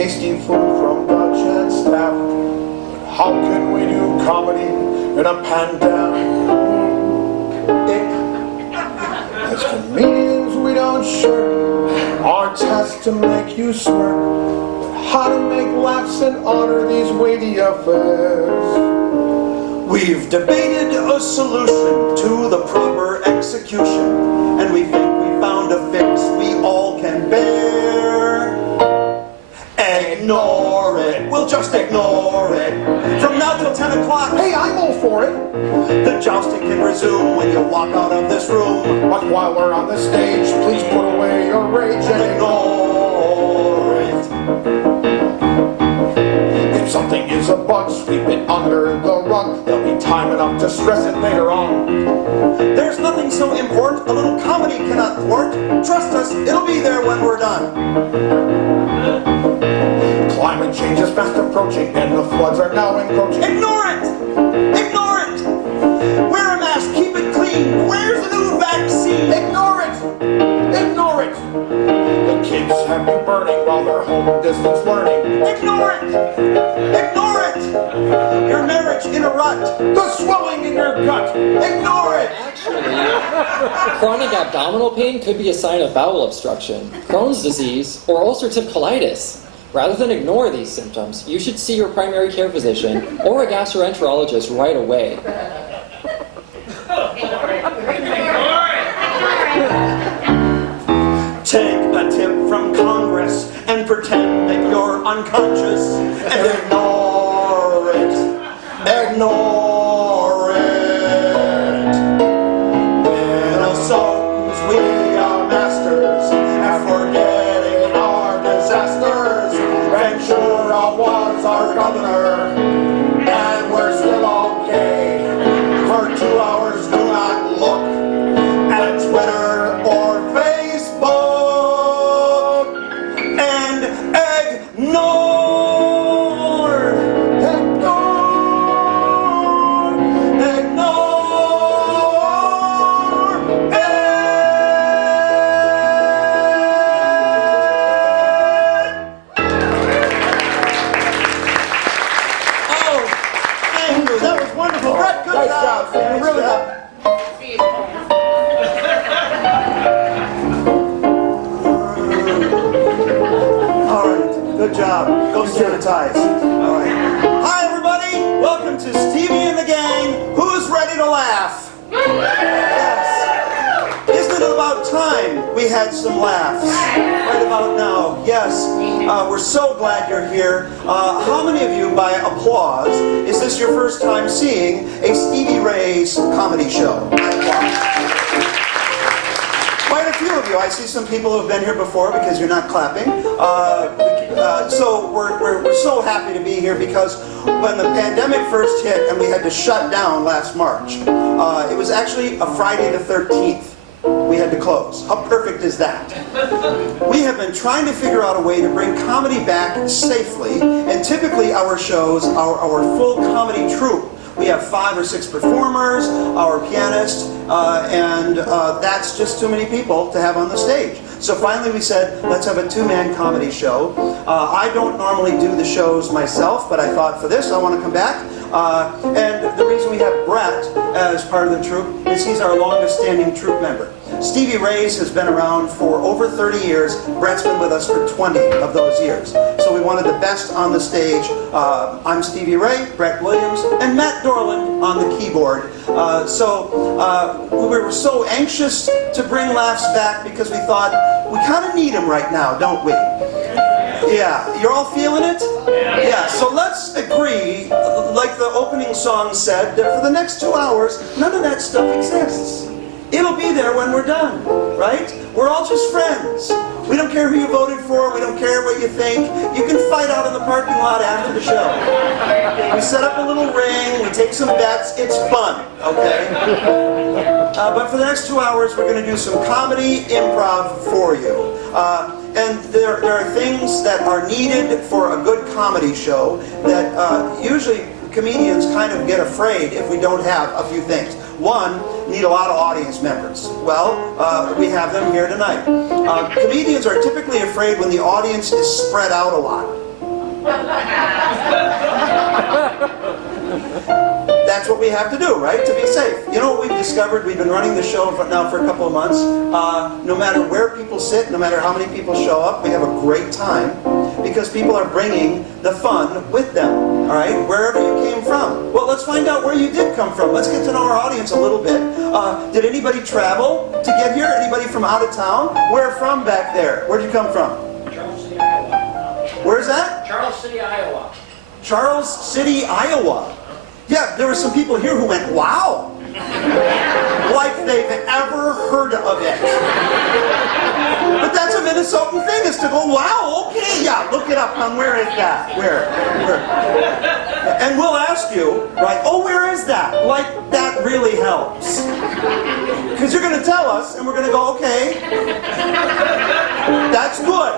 tasty food from Dutch and staff. But how can we do comedy in a pandemic? As comedians we don't shirk our task to make you smirk, but how to make laughs and honor these weighty affairs. We've debated a solution to the proper execution, and we think we found a fix we all can bear. Ignore it, we'll just ignore it. From now till 10 o'clock, hey, I'm all for it. The jousting can resume when you walk out of this room. But while we're on the stage, please put away your rage and ignore it. If something is a bug, sweep it under the rug. There'll be time enough to stress it later on. There's nothing so important a little comedy cannot thwart. Trust us, it'll be there when we're done. Climate change is fast approaching and the floods are now encroaching. Ignore it! Ignore it! Wear a mask, keep it clean. Where's the new vaccine? Ignore it! Ignore it! The kids have you burning while they're home distance learning. Ignore it! Ignore it! Your marriage in a rut. The swelling in your gut. Ignore it! Actually, chronic abdominal pain could be a sign of bowel obstruction, Crohn's disease, or ulcerative colitis. Rather than ignore these symptoms, you should see your primary care physician or a gastroenterologist right away. Take a tip from Congress and pretend that you're unconscious and ignore it. Ignore it. Minnesotans, we are masters at forgetting our disasters. Ventura was our governor, and we're still okay. For 2 hours, do not look at Twitter or Facebook, and ignore, ignore, ignore it. Oh, thank you. That was wonderful. Brett, good Nice job. job, Sam. You really got. All right, good job. Go sanitize. All right. Hi, everybody. Welcome to Stevie and the Gang. Who's ready to laugh? Yes. Isn't it about time we had some laughs? Right about now. Yes. We're so glad you're here. How many of you, by applause, is this your first time seeing a Stevie Ray's comedy show? Applause. Quite a few of you. I see some people who have been here before because you're not clapping. So we're so happy to be here because when the pandemic first hit and we had to shut down last March, it was actually a Friday the 13th. We had to close. How perfect is that? We have been trying to figure out a way to bring comedy back safely, and typically our shows are our full comedy troupe. We have 5 or 6 performers, our pianist, and that's just too many people to have on the stage. So finally we said, let's have a 2-man comedy show. I don't normally do the shows myself, but I thought for this I want to come back. And the reason we have Brett as part of the troupe is he's our longest standing troupe member. Stevie Ray's has been around for over 30 years. Brett's been with us for 20 of those years. So we wanted the best on the stage. I'm Stevie Ray, Brett Williams, and Matt Dorland on the keyboard. We were so anxious to bring laughs back because we thought we kind of need them right now, don't we? Yeah, you're all feeling it? Yeah, so let's agree, like the opening song said, that for the next 2 hours, none of that stuff exists. It'll be there when we're done, right? We're all just friends. We don't care who you voted for, we don't care what you think. You can fight out in the parking lot after the show. We set up a little ring, we take some bets, it's fun, okay? But for the next 2 hours, we're going to do some comedy improv for you. And there are things that are needed for a good comedy show that usually comedians kind of get afraid if we don't have a few things. One, need a lot of audience members. Well, we have them here tonight. Comedians are typically afraid when the audience is spread out a lot. That's what we have to do, right? To be safe. You know what we've discovered? We've been running the show now for a couple of months. No matter where people sit, no matter how many people show up, we have a great time because people are bringing the fun with them, all right? Wherever you came from. Well, let's find out where you did come from. Let's get to know our audience a little bit. Did anybody travel to get here? Anybody from out of town? Where from back there? Where'd you come from? Charles City, Iowa. Where's that? Charles City, Iowa. Charles City, Iowa. Yeah, there were some people here who went, wow, like they've ever heard of it. But that's a Minnesotan thing, is to go, wow, okay, yeah, look it up, where is that? Where? And we'll ask you, right, oh, where is that? Like, that really helps. Because you're going to tell us, and we're going to go, okay, that's good.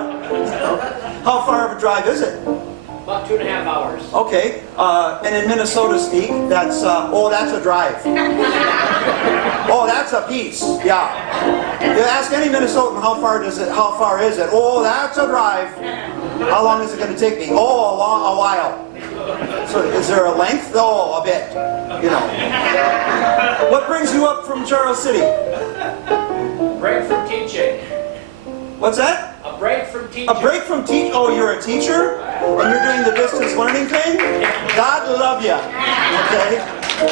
How far of a drive is it? About 2.5 hours. Okay, and in Minnesota speak, that's, oh, that's a drive. Oh, that's a piece, yeah. You ask any Minnesotan, how far is it? Oh, that's a drive. How long is it going to take me? Oh, a while. So is there a length? Oh, a bit, you know. What brings you up from Charles City? Break from teaching. What's that? A break from teaching. A break from teaching? Oh, you're a teacher? And you're doing the distance learning thing? God love you. Okay?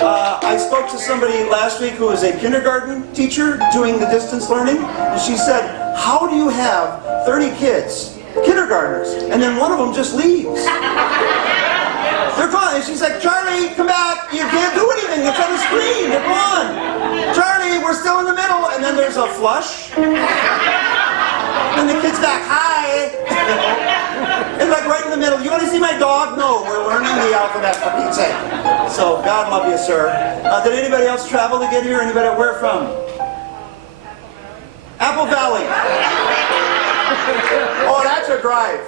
I spoke to somebody last week who was a kindergarten teacher doing the distance learning, and she said, how do you have 30 kids, kindergartners, and then one of them just leaves? They're gone. And she's like, Charlie, come back. You can't do anything. It's on the screen. They're gone. Charlie, we're still in the middle. And then there's a flush. And the kid's back, hi! And like right in the middle, you want to see my dog? No, we're learning the alphabet for Pete's sake. So, God love you, sir. Did anybody else travel to get here? Anybody, where from? Apple Valley. Oh, that's a drive.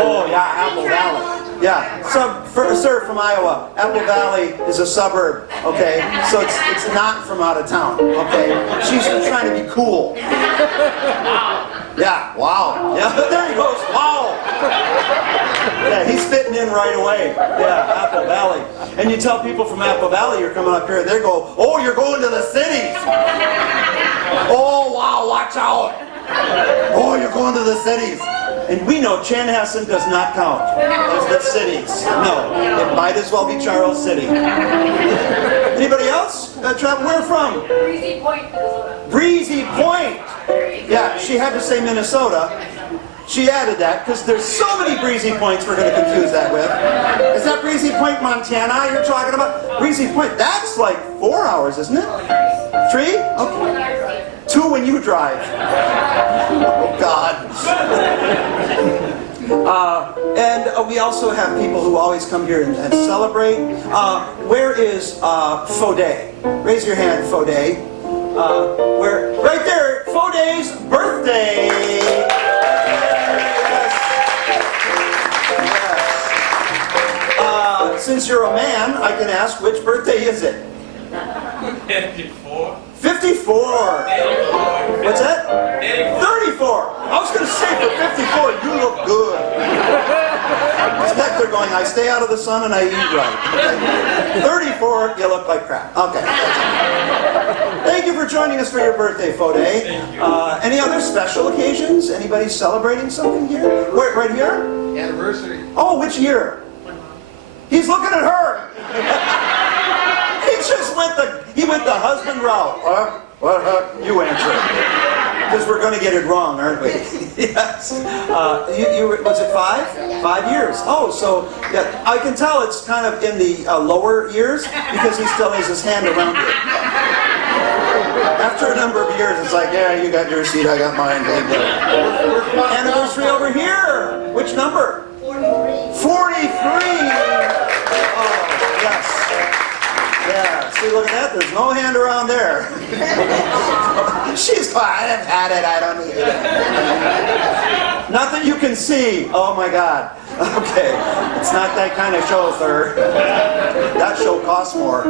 Oh, yeah, Apple Valley. Yeah, sir from Iowa. Apple Valley is a suburb, okay? So it's not from out of town, okay? She's trying to be cool. Yeah, wow. Yeah, there he goes, wow. Yeah, he's fitting in right away. Yeah, Apple Valley. And you tell people from Apple Valley you're coming up here, and they go, oh, you're going to the cities. Oh, wow, watch out. Oh, you're going to the cities. And we know Chanhassen does not count as the cities. No, it might as well be Charles City. Anybody else travel? Where from? Breezy Point, Minnesota. Breezy Point. Yeah, she had to say Minnesota. She added that because there's so many Breezy Points we're going to confuse that with. Is that Breezy Point, Montana you're talking about? Breezy Point, that's like 4 hours, isn't it? 3? Okay. 2 when you drive. Oh, God. And we also have people who always come here and celebrate. Where is Faudet? Raise your hand, Faudet. Where? Right there, Faudet's birthday. Yes. Since you're a man, I can ask, which birthday is it? 54. 54. What's that? 34. I was going to say for 54, you look good. It's like they're going, I stay out of the sun and I eat right. Okay. 34, you look like crap. Okay. Thank you for joining us for your birthday, Faudet. Any other special occasions? Anybody celebrating something here? Where, right here? Anniversary. Oh, which year? He's looking at her. He went the husband route. You answer. Because we're going to get it wrong, aren't we? Yes. Was it 5? 5 years. Oh, so yeah, I can tell it's kind of in the lower years because he still has his hand around it. After a number of years, it's like, yeah, you got your seat, I got mine. Anniversary over here. Which number? 43. 43. Oh, yes. Yeah, see, look at that. There's no hand around there. She's fine. I've had it. I don't need it. Not that you can see. Oh, my God. Okay. It's not that kind of show, sir. That show costs more.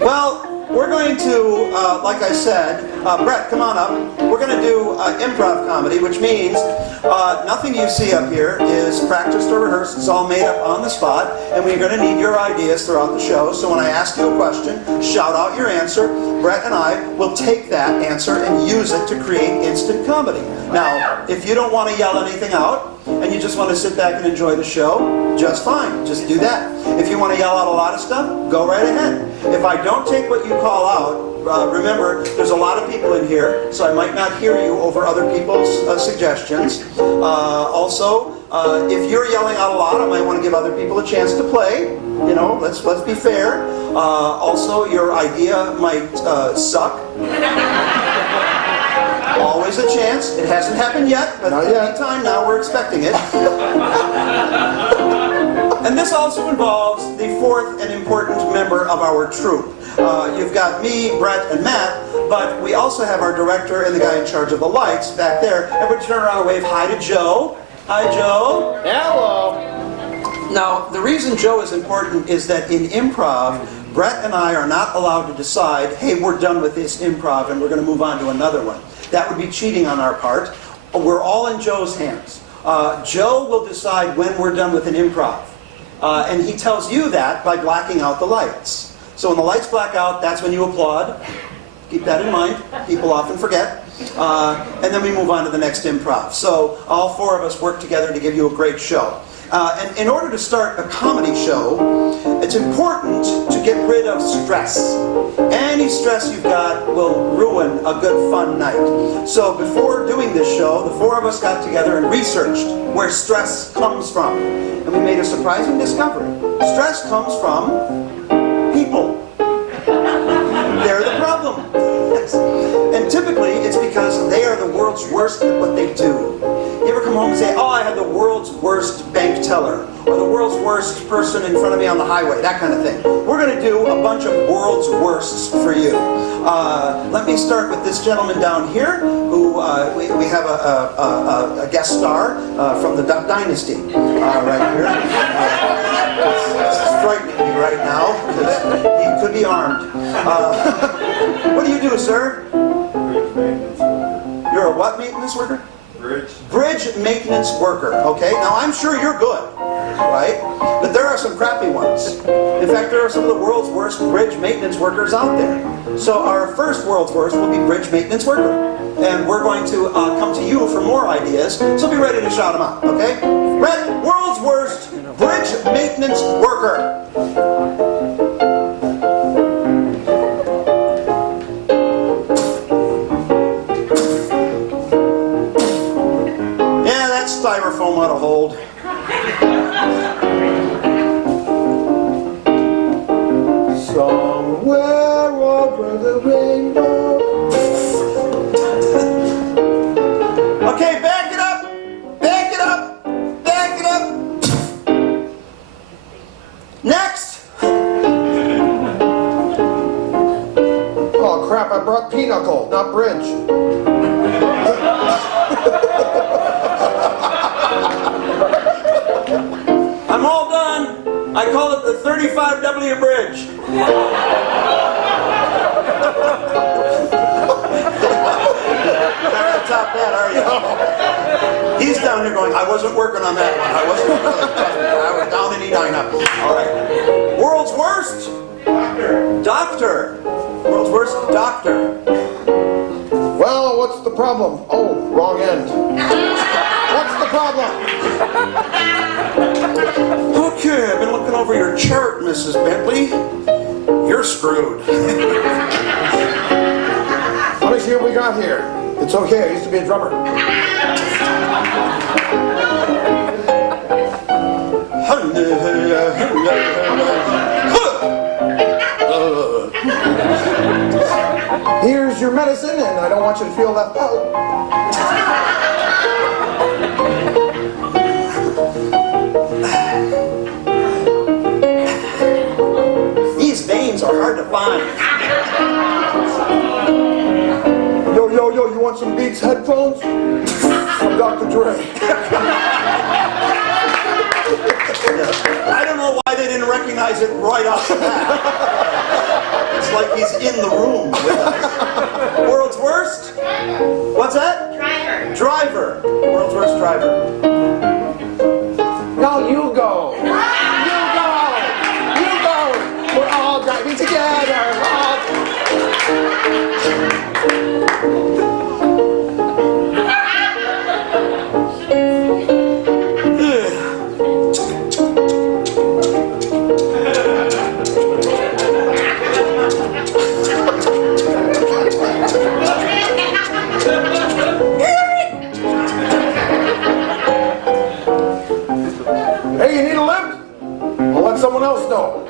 Well, we're going to, like I said, Brett, come on up. We're going to do improv comedy, which means nothing you see up here is practiced or rehearsed. It's all made up on the spot, and we're going to need your ideas throughout the show. So when I ask you a question, shout out your answer. Brett and I will take that answer and use it to create instant comedy. Now, if you don't want to yell anything out, and you just want to sit back and enjoy the show, just fine. Just do that. If you want to yell out a lot of stuff, go right ahead. If I don't take what you call out, remember, there's a lot of people in here, so I might not hear you over other people's suggestions. Also, if you're yelling out a lot, I might want to give other people a chance to play. You know, let's be fair. Also, your idea might suck. Always a chance. It hasn't happened yet, but any time now we're expecting it. And this also involves the fourth and important member of our troupe. You've got me, Brett, and Matt, but we also have our director and the guy in charge of the lights back there. Everybody turn around and wave hi to Joe. Hi, Joe. Hello. Now, the reason Joe is important is that in improv, Brett and I are not allowed to decide, hey, we're done with this improv and we're going to move on to another one. That would be cheating on our part. We're all in Joe's hands. Joe will decide when we're done with an improv. And he tells you that by blacking out the lights. So when the lights black out, that's when you applaud. Keep that in mind. People often forget. And then we move on to the next improv. So all four of us work together to give you a great show. And in order to start a comedy show, it's important to get rid of stress. Any stress you've got will ruin a good fun night. So before doing this show, the four of us got together and researched where stress comes from. And we made a surprising discovery. Stress comes from people. They're the problem. And typically it's because they are the world's worst at what they do. You ever come home and say, oh, I had the world's worst bank teller, or the world's worst person in front of me on the highway, that kind of thing. We're going to do a bunch of world's worsts for you. Let me start with this gentleman down here, who we have a guest star from the Duck Dynasty right here. It's frightening me right now, because he could be armed. What do you do, sir? You're a what maintenance worker? Bridge maintenance worker, okay? Now, I'm sure you're good, right? But there are some crappy ones. In fact, there are some of the world's worst bridge maintenance workers out there. So our first world's worst will be bridge maintenance worker. And we're going to come to you for more ideas, so be ready to shout them out, okay? Brett, world's worst bridge maintenance worker. Styrofoam ought to hold. Somewhere over the rainbow. Okay, back it up. Back it up. Back it up. Next. Oh crap, I brought pinochle, not bridge. I'm all done. I call it the 35W bridge. Not gonna top that, are you? He's down here going, I wasn't working on that one. I wasn't. I was down in Edina. All right. World's worst. Doctor. World's worst doctor. Well, what's the problem? Oh, wrong end. What's the problem? Okay, I've been looking over your chart, Mrs. Bentley. You're screwed. Let me see what we got here. It's okay, I used to be a drummer. Here's your medicine, and I don't want you to feel left out. These veins are hard to find. Yo, you want some Beats headphones? From Dr. Dre. I don't know why they didn't recognize it right off the bat. It's like he's in the room with us. World's worst? What's that? Driver. Driver. World's worst driver. No, you go. You go. You go. We're all driving together. Hey, you need a lift? I'll let someone else know.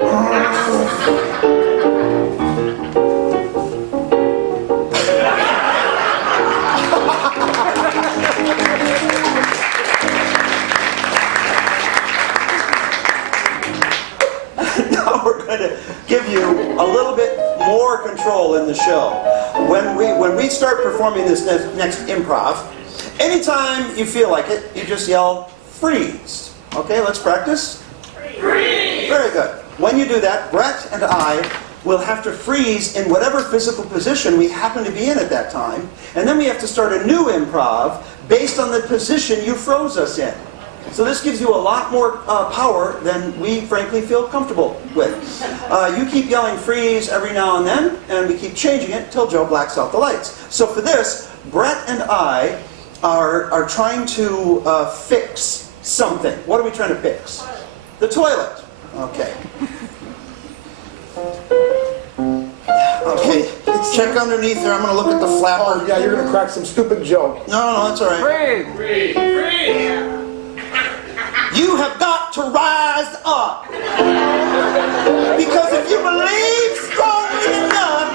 Now we're going to give you a little bit more control in the show. When we start performing this next improv, anytime you feel like it, you just yell, freeze. Okay, let's practice. Freeze! Very good. When you do that, Brett and I will have to freeze in whatever physical position we happen to be in at that time, and then we have to start a new improv based on the position you froze us in. So this gives you a lot more power than we frankly feel comfortable with. You keep yelling freeze every now and then, and we keep changing it until Joe blacks out the lights. So for this, Brett and I are trying to fix something. What are we trying to fix? The toilet. Okay. Okay, check underneath there. I'm going to look at the flapper. Oh, yeah, you're going to crack some stupid joke. No, that's all right. Freeze! Freeze! You have got to rise up. Because if you believe strongly enough,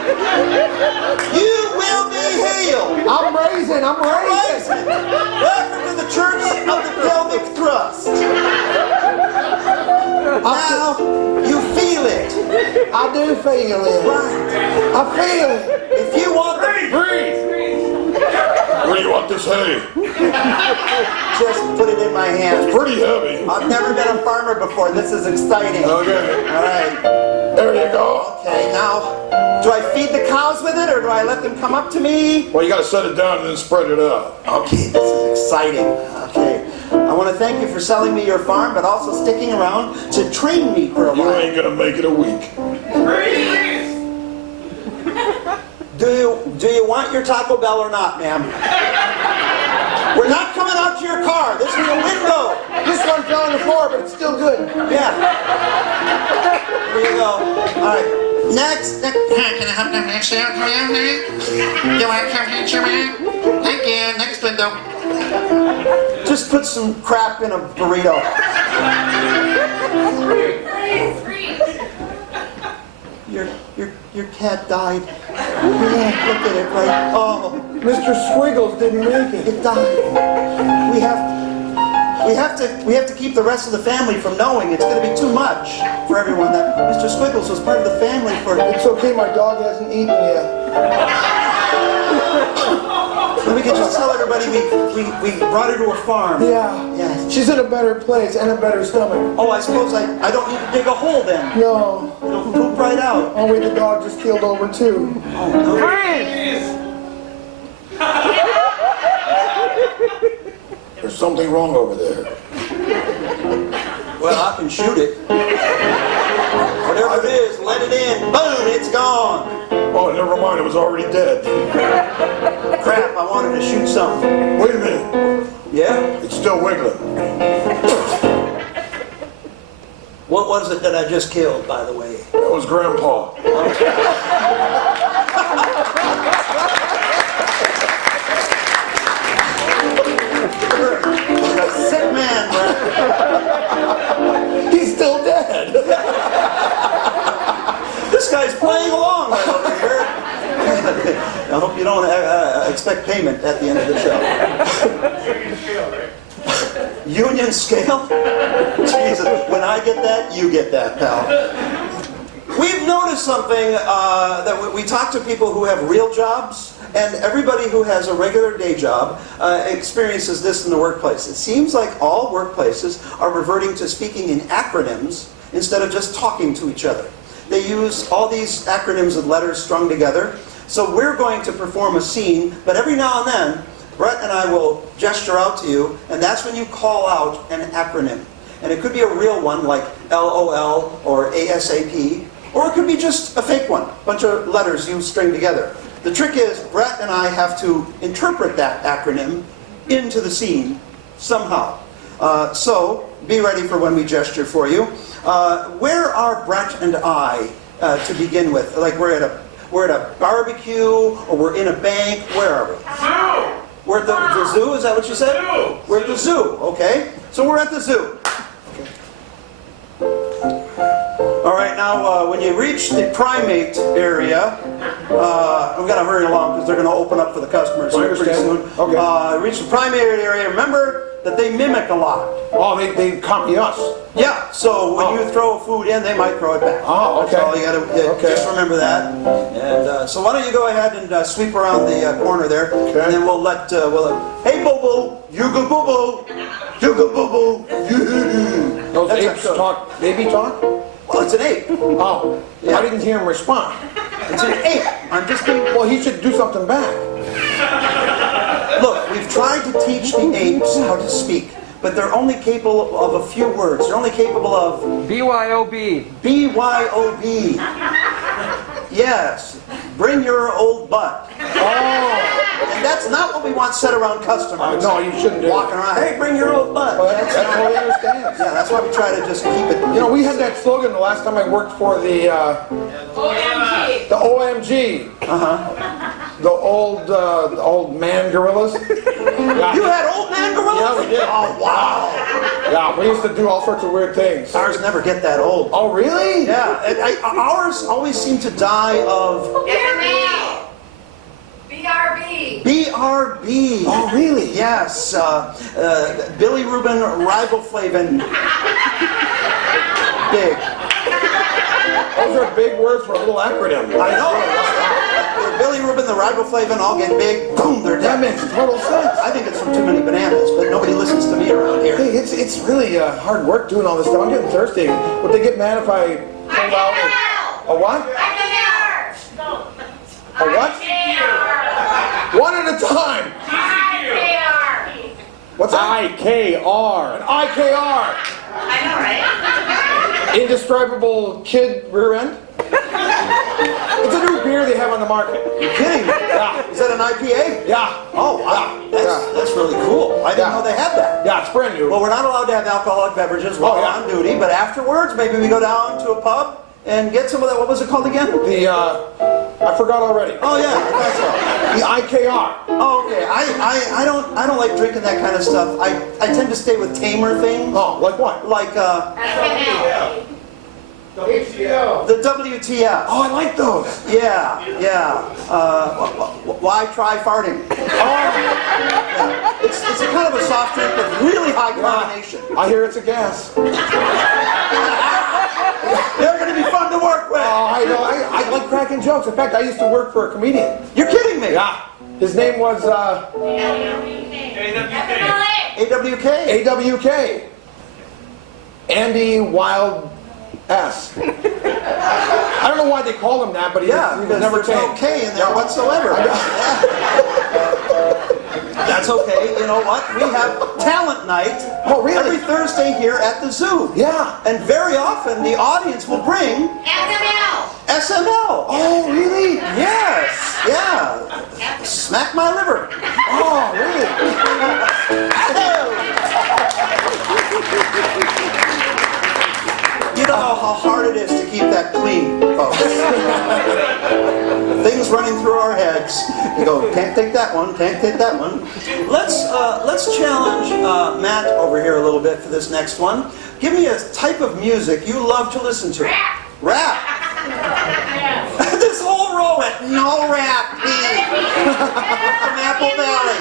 you will be healed. I'm raising. Rising. Welcome to the Church of the Pelvic Thrust. Now, you feel it. I do feel it. Right. I feel it. If you want the Where do you want this hay? just put it in my hands. Pretty heavy. I've never been a farmer before. This is exciting. Okay. All right. There you go. Okay, now, do I feed the cows with it or do I let them come up to me? Well, you got to set it down and then spread it out. Okay, this is exciting. Okay. I want to thank you for selling me your farm, but also sticking around to train me for a You while. ain't going to make it a week. Freeze! Do you want your Taco Bell or not, ma'am? We're not coming out to your car. This is a window. This one fell on the floor, but it's still good. Yeah. Here you go. All right. Next. Can I have the next show? You want to come here, Jimmy? Thank you. Next window. Just put some crap in a burrito. Your cat died. Yeah, look at it, right? Oh, Mr. Squiggles didn't make it. it died. We have to keep the rest of the family from knowing. It's going to be too much for everyone that Mr. Squiggles was part of the family for. It's okay, my dog hasn't eaten yet. We could just tell everybody we brought her to a farm. Yeah. Yes. She's in a better place and a better stomach. Oh, I suppose I don't need to dig a hole then. No. It'll poop right out. Oh, wait, the dog just keeled over too. Oh, no. There's something wrong over there. Well, I can shoot it. Whatever it is, let it in. Boom, it's gone. Oh, never mind. It was already dead. Crap, I wanted to shoot something. Wait a minute. Yeah? It's still wiggling. What was it that I just killed, by the way? That was Grandpa. You're a sick man, Brett. He's still dead. This guy's playing along right over here. I hope you don't expect payment at the end of the show. Union scale? Jesus, when I get that, you get that, pal. We've noticed something that we talk to people who have real jobs, and everybody who has a regular day job experiences this in the workplace. It seems like all workplaces are reverting to speaking in acronyms instead of just talking to each other. they use all these acronyms and letters strung together. So we're going to perform a scene, but every now and then, Brett and I will gesture out to you, and that's when you call out an acronym. And it could be a real one, like LOL or ASAP, or it could be just a fake one, a bunch of letters you string together. The trick is, Brett and I have to interpret that acronym into the scene somehow. So, be ready for when we gesture for you. Where are Brett and I to begin with? Like we're at a barbecue, or we're in a bank. Where are we? Zoo! We're at the zoo, is that what you said? Zoo. We're at the zoo, okay. So we're at the zoo. All right, now when you reach the primate area, we've got to hurry along because they're going to open up for the customers here pretty soon. Okay. Reach the primate area, remember that they mimic a lot. Oh, they copy us. Yeah, so when you throw food in, they might throw it back. Oh, okay. That's all you got to Okay. just remember that. And so why don't you go ahead and sweep around the corner there, Okay. and then we'll let hey Boo-Boo, you go Boo-Boo, you go Boo-Boo. Those That's apes our code. talk, baby talk? Well, it's an ape. Oh, Yeah. I didn't hear him respond. It's an ape. I'm just being. Well, he should do something back. Look, we've tried to teach the apes how to speak, but they're only capable of a few words. They're only capable of BYOB. BYOB. Yes, bring your old butt. Oh, And that's not what we want said around customers. no, you shouldn't do Walking it. around, hey, bring your old butt. Well, that's all he understands. Yeah, that's why we try to just keep it. You know, we had that slogan the last time I worked for the OMG. The old man gorillas. Yeah. You had old man gorillas? Yeah, we did. Oh, wow. Yeah, we used to do all sorts of weird things. Ours never get that old. Oh, really? Yeah, ours always seem to die of BRB. BRB. Oh, really? Yes, Billy Rubin Riboflavin. Big. Those are big words for a little acronym. I know. Billy Rubin, the riboflavin, all get big. Boom, they're That dead. makes total sense. I think it's from too many bananas, but nobody listens to me around here. Hey, it's really hard work doing all this stuff. I'm getting thirsty. Would they get mad if I pulled out a what? A what? One at a time. What's that? IKR. An IKR. I know, right? Indescribable kid rear end. It's a new beer they have on the market. You're kidding me? Yeah. Is that an IPA? Yeah. Oh, wow. That's really cool. I didn't know they had that. Yeah, it's brand new. Well, we're not allowed to have alcoholic beverages while we're on duty, but afterwards, maybe we go down to a pub and get some of that. What was it called again? I forgot already. Oh, yeah, I thought so. The IKR. Oh, okay. I don't like drinking that kind of stuff. I tend to stay with tamer things. Oh, like what? Like WTO. the WTF. Oh, I like those. Yeah. Why try farting? Yeah. It's a kind of a soft drink with really high carbonation. I hear it's a gas. They're going to be fun to work with. Oh, I know. I like cracking jokes. In fact, I used to work for a comedian. You're kidding me. Yeah. His name was AWK. AWK. Andy Wild S. I don't know why they called him that, but he Yeah, was because never there's no changed. K in there whatsoever. That's okay. You know what? We have talent night. Oh, really? Every Thursday here at the zoo. Yeah. And very often the audience will bring SML. Oh, really? Yes. Yeah. Smack my liver. Oh, really? You don't know how hard it is to keep that clean, folks. Things running through our heads. You go, can't take that one, can't take that one. Let's challenge Matt over here a little bit for this next one. Give me a type of music you love to listen to. Rap. This whole row went, no rap, please. From Apple Valley.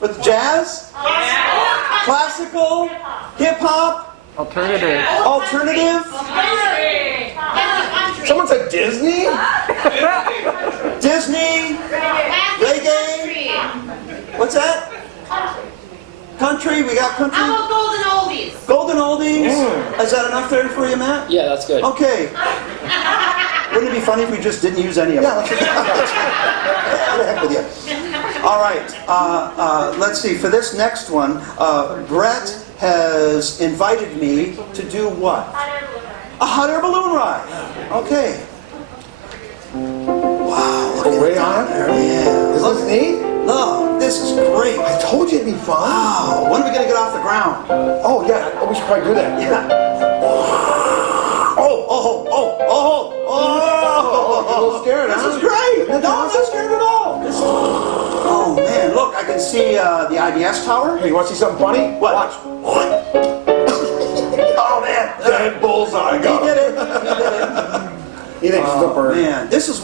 With jazz? Classical? Hip-hop? Alternative. Alternative? Someone said Disney? Disney? Reggae? What's that? Country? We got country? How about golden oldies? Golden oldies? Is that enough there for you, Matt? Yeah, that's good. Okay. Wouldn't it be funny if we just didn't use any of it? Yeah, let's just... What the heck with you? All right. Let's see. For this next one, Brett has invited me to do what? A hot air balloon ride. Okay. Wow. Look at Way it down on? there. Yeah. Is this neat? Look, this is great. I told you it'd be fun. Wow. When are we going to get off the ground? Oh, yeah. Oh, we should probably do that. Yeah. Oh. A little scared, This huh? is great. Isn't it No, I'm awesome? not scared at all. Oh, man. Look, I can see the IBS tower. Hey, you want to see something funny? What? Watch. Oh, man. Dead bullseye. He Got did him. it. He did it. He thinks it's the bird. Man, this is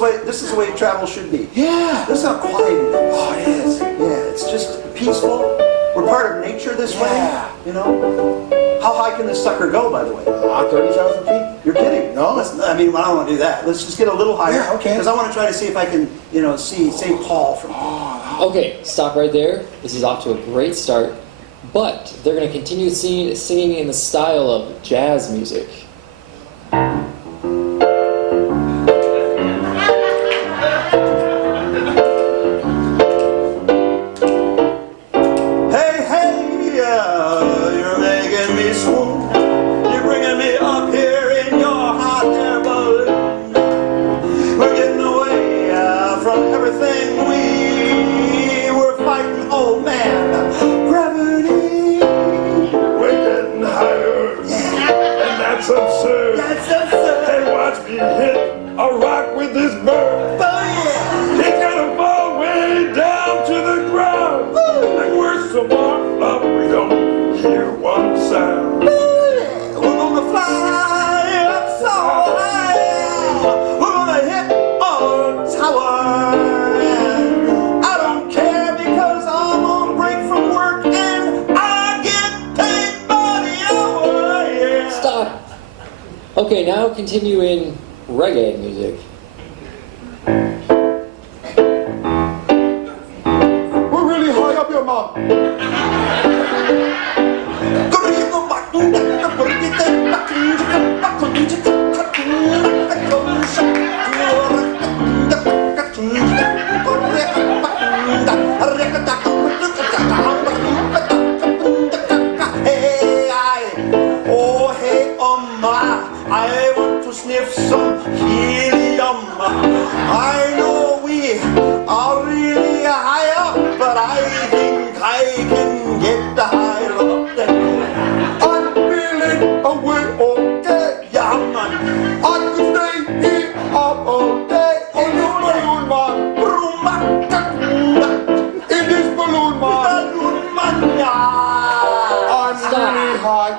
the way travel should be. Yeah. This is how quiet it is. Oh, it is. Yeah, it's just peaceful. We're part of nature this way. Yeah. You know? How high can this sucker go, by the way? 30,000 feet? You're kidding. No. I mean, I don't want to do that. Let's just get a little higher. Yeah, okay. Because I want to try to see if I can, see St. Paul from Okay, stop right there. This is off to a great start, but they're going to continue singing in the style of jazz music. You're making me swoon. You're bringing me up here in your hot air balloon. We're getting away from everything we were fighting. Oh man, gravity. We're getting higher. And that's absurd. That's absurd. Hey, watch me hit a rock with this bird. Oh yeah. It's gonna fall way down to the ground. And we're so far up, we don't hear one sound. We're gonna fly up so high. We're gonna hit a tower. And I don't care because I'm on break from work and I get paid by the hour. Yeah. Stop. Okay, now continue in reggae music. We're really high up here, Mom. I want to sniff some helium. I know we are really high up, but I think I can get the high up there. I'm feeling away okay. Yeah, man. I could stay here all day in this balloon, man. In this balloon, man. Balloon man, yeah. I'm really high.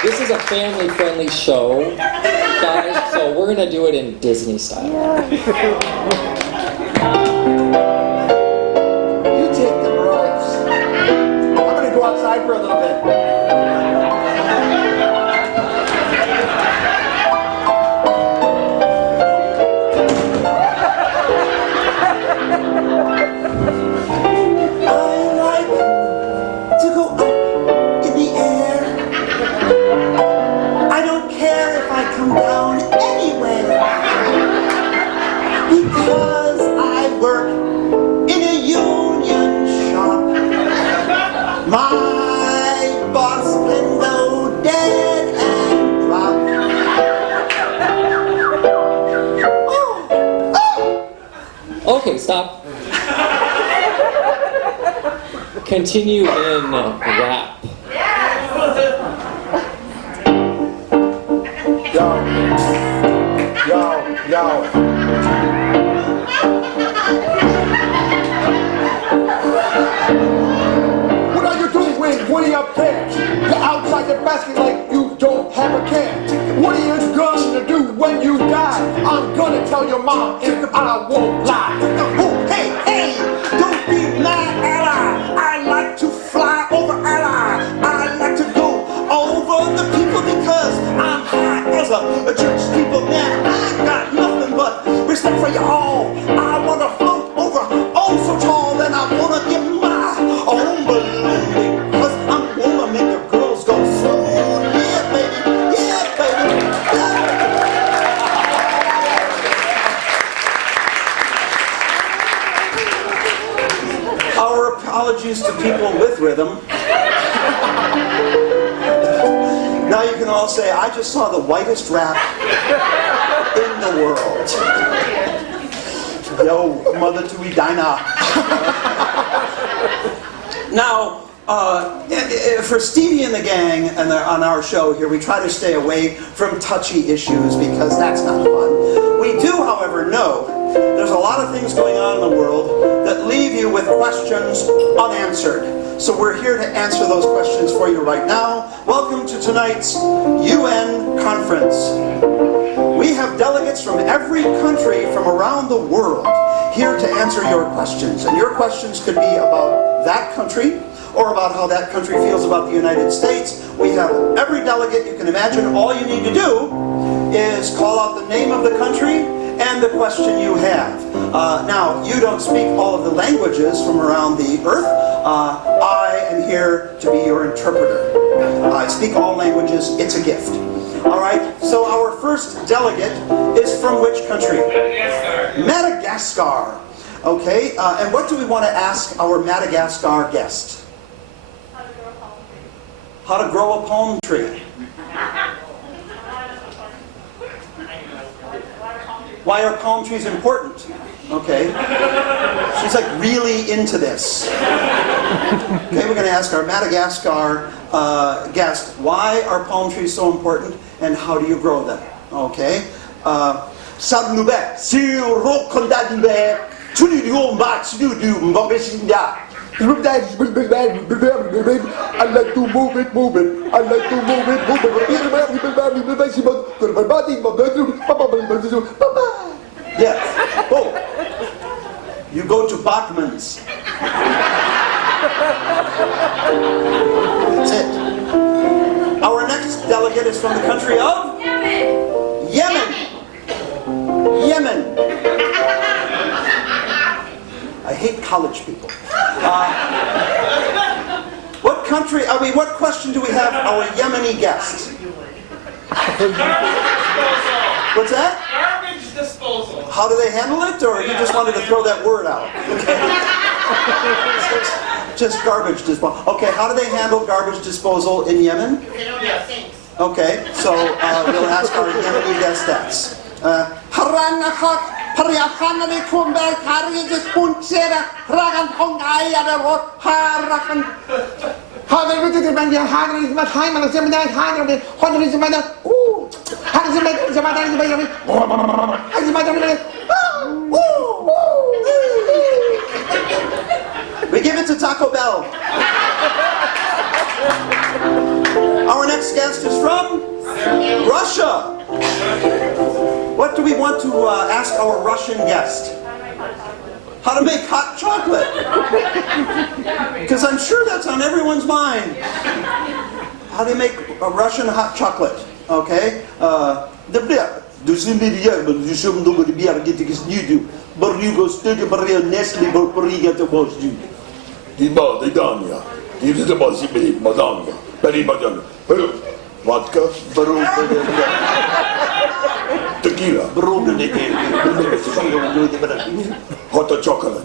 This is a family-friendly show, guys, so we're going to do it in Disney style. You take the ropes. I'm gonna go outside for a little bit. I like to go up in the air. I don't care if I come down anywhere. Because I work in a union shop. My boss can go dead and drop. Okay, stop. Continue in rap. Yo. What are you doing when you up there? You're outside the basket like you don't have a care. What are you gonna do when you die? I'm gonna tell your mom if I won't lie. Oh, hey, don't be mad, ally. I like to fly over ally. I like to go over the people because I'm high as a church steeple. Man, I got nothing but respect for you all. I want to float over oh so tall, and I want to get my own balloon because used to people with rhythm. Now you can all say, I just saw the whitest rap in the world. Yo, Mother to Edina. Now, for Stevie and the Gang and on our show here, we try to stay away from touchy issues because that's not fun. We do, however, know there's a lot of things going on in the world that leave you with questions unanswered. So we're here to answer those questions for you right now. Welcome to tonight's UN conference. We have delegates from every country from around the world here to answer your questions. And your questions could be about that country or about how that country feels about the United States. We have every delegate you can imagine. All you need to do is call out the name of the country and the question you have. Now, you don't speak all of the languages from around the earth. I am here to be your interpreter. I speak all languages. It's a gift. All right, so our first delegate is from which country? Madagascar. Madagascar. Okay, and what do we want to ask our Madagascar guest? How to grow a palm tree. Why are palm trees important? Okay. She's like really into this. Okay, we're going to ask our Madagascar guest, why are palm trees so important and how do you grow them? Okay. I like to move it. I like to move it. Yes. Oh. You go to Bachman's. That's it. Our next delegate is from the country of? Yemen. Yemen. Yemen. I hate college people. What country, what question do we have our Yemeni guest? What's that? Garbage disposal. How do they handle it, or you just wanted to throw that word out? Okay. Just garbage disposal. Okay, how do they handle garbage disposal in Yemen? They don't have sinks. Okay, so we'll ask our Yemeni guest that. We give it to Taco Bell. Our next guest is from Russia. What do we want to ask our Russian guest? How to make hot chocolate. Because I'm sure that's on everyone's mind. How do you make a Russian hot chocolate? Okay. Vodka, tequila, hot chocolate.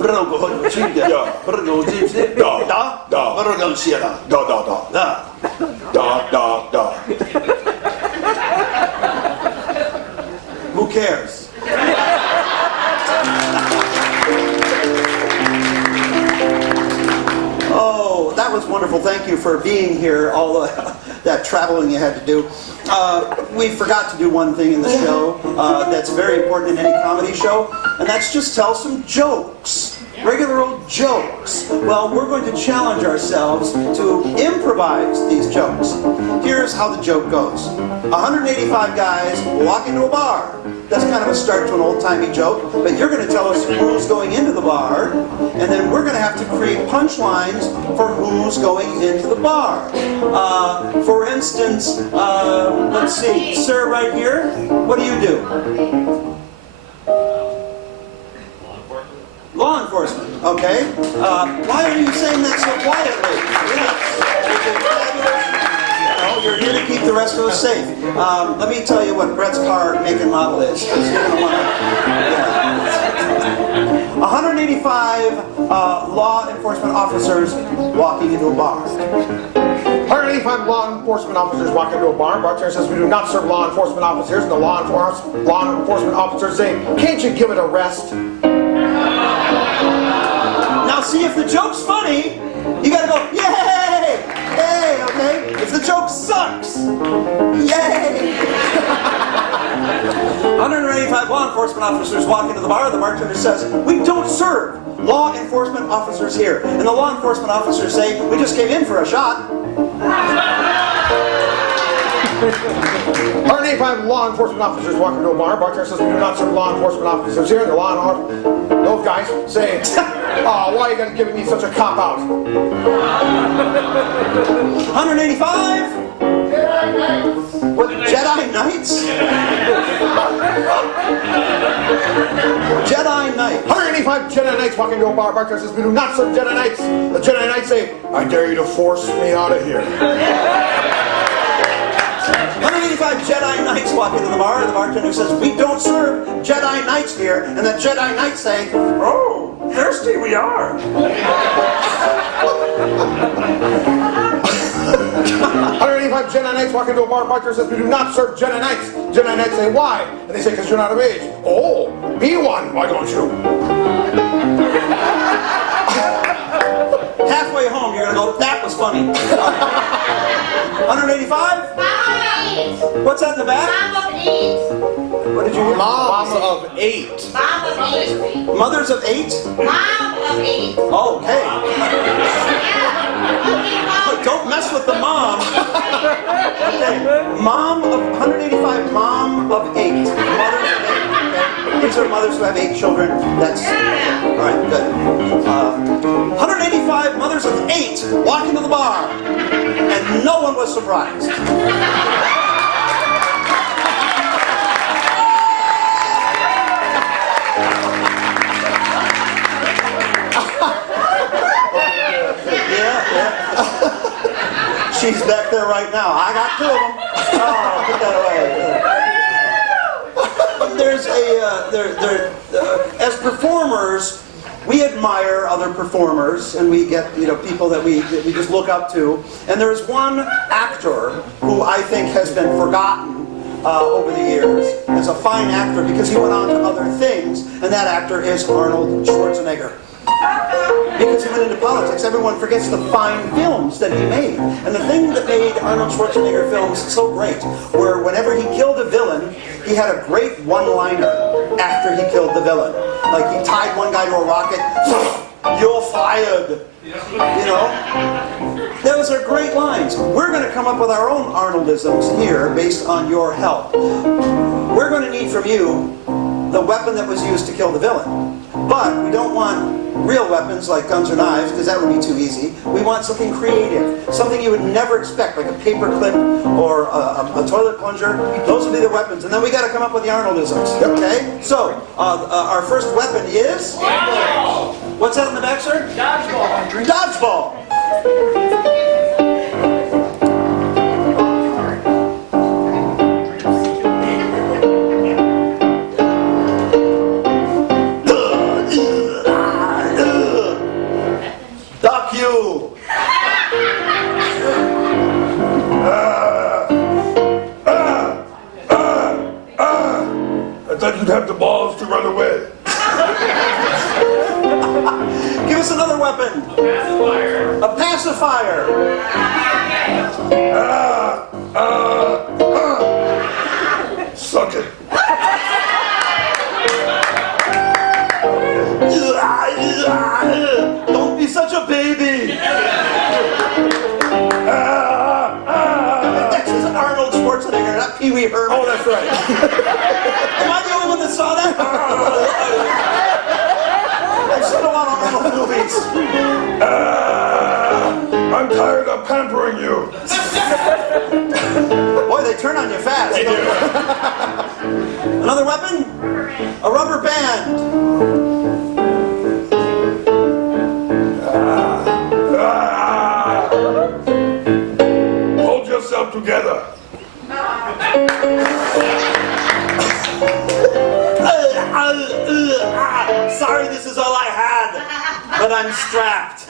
Da. Who cares? Oh, that was wonderful. Thank you for being here. All that traveling you had to do. We forgot to do one thing in the show that's very important in any comedy show, and that's just tell some jokes. Regular old jokes. Well, we're going to challenge ourselves to improvise these jokes. Here's how the joke goes. 185 guys walk into a bar. That's kind of a start to an old-timey joke, but you're going to tell us who's going into the bar, and then we're going to have to create punchlines for who's going into the bar. For instance, let's see, sir right here, what do you do? Law enforcement, okay. Why are you saying that so quietly? Yes. No, you're here to keep the rest of us safe. Let me tell you what Brett's car make and model is. 'Cause you're gonna wanna, yeah. 185 law enforcement officers walking into a bar. 185 law enforcement officers walk into a bar. Bartender says, we do not serve law enforcement officers. And the law enforcement officers say, can't you give it a rest? Now see, if the joke's funny, you gotta go, yay! Yay, okay? If the joke sucks, yay! 185 law enforcement officers walk into the bar. The bartender says, we don't serve law enforcement officers here. And the law enforcement officers say, we just came in for a shot. 185 law enforcement officers walk into a bar. Bartender says, we do not serve law enforcement officers here. And the law enforcement, those guys say, oh, why are you gonna give me such a cop-out? 185? What, Jedi Knights? Jedi Knights. 185 Jedi Knights walk into a bar. Bartender says, we do not serve Jedi Knights. The Jedi Knights say, I dare you to force me out of here. 185 Jedi Knights walk into the bar, and the bartender says, we don't serve Jedi Knights here. And the Jedi Knights say, Oh, thirsty we are. 185 Jedi Knights walk into a bar. Bartender says, we do not serve Jedi Knights. Jedi Knights say, why? And they say, because you're not of age. Oh, be one, why don't you? halfway home, you're gonna go, that was funny. 185? What's that in the back? What did you hear? Moms of 8. Mothers of 8? Okay. Don't mess with the mom. Okay. Mom of 185, mom of 8. Mothers of 8. Okay. These are mothers who have 8 children. That's all right. Good. 185 mothers of 8 walk into the bar, and no one was surprised. She's back there right now. I got 2 of them. Oh, put that away. There's as performers, we admire other performers, and we get people that we just look up to. And there's one actor who I think has been forgotten over the years as a fine actor because he went on to other things, and that actor is Arnold Schwarzenegger. Because he went into politics, everyone forgets the fine films that he made. And the thing that made Arnold Schwarzenegger films so great were whenever he killed a villain, he had a great one-liner after he killed the villain. Like he tied one guy to a rocket, you're fired. You know? Those are great lines. We're going to come up with our own Arnoldisms here based on your help. We're going to need from you the weapon that was used to kill the villain. But we don't want real weapons like guns or knives, because that would be too easy. We want something creative, something you would never expect, like a paper clip or a toilet plunger. Those would be the weapons. And then we got to come up with the Arnoldisms. Okay? So, our first weapon is? Dodgeball. What's that in the back, sir? Dodgeball. Dodgeball. I thought you'd have the balls to run away. Give us another weapon. A pacifier. Suck it. Don't be such a baby. That's just Arnold Schwarzenegger, not Pee Wee Herman. Oh, that's right. Am I the only one that saw that? I've seen a lot of Arnold movies. I'm tired of pampering you. Boy, they turn on you fast. They do. Another weapon? A rubber band. Hold yourself together. Sorry, this is all I had, but I'm strapped.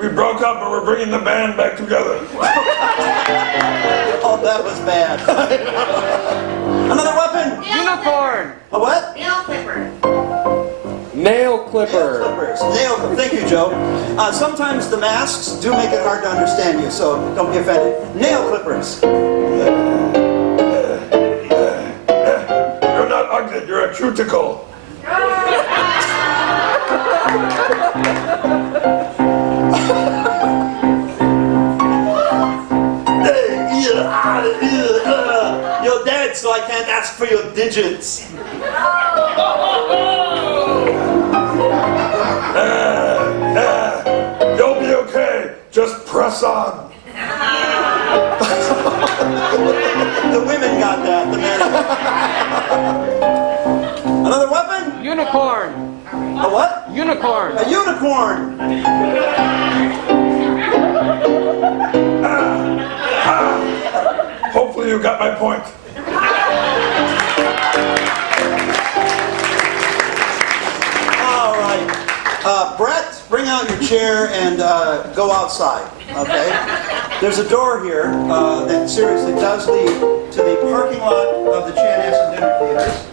We broke up, but we're bringing the band back together. Oh, that was bad. Another weapon. Unicorn. A what? Nail clipper. Nail clipper. Clippers. Thank you, Joe. Sometimes the masks do make it hard to understand you, so don't be offended. Nail clippers. You're not ugly, you're a cuticle. You're dead, so I can't ask for your digits. You'll be okay. Just press on. The women got that, the men. Another weapon? Unicorn. A what? Unicorn. A unicorn. Hopefully you got my point. All right. Brett, bring out your chair and go outside, okay? There's a door here that seriously does lead to the parking lot of the Pianist Dinner Theaters.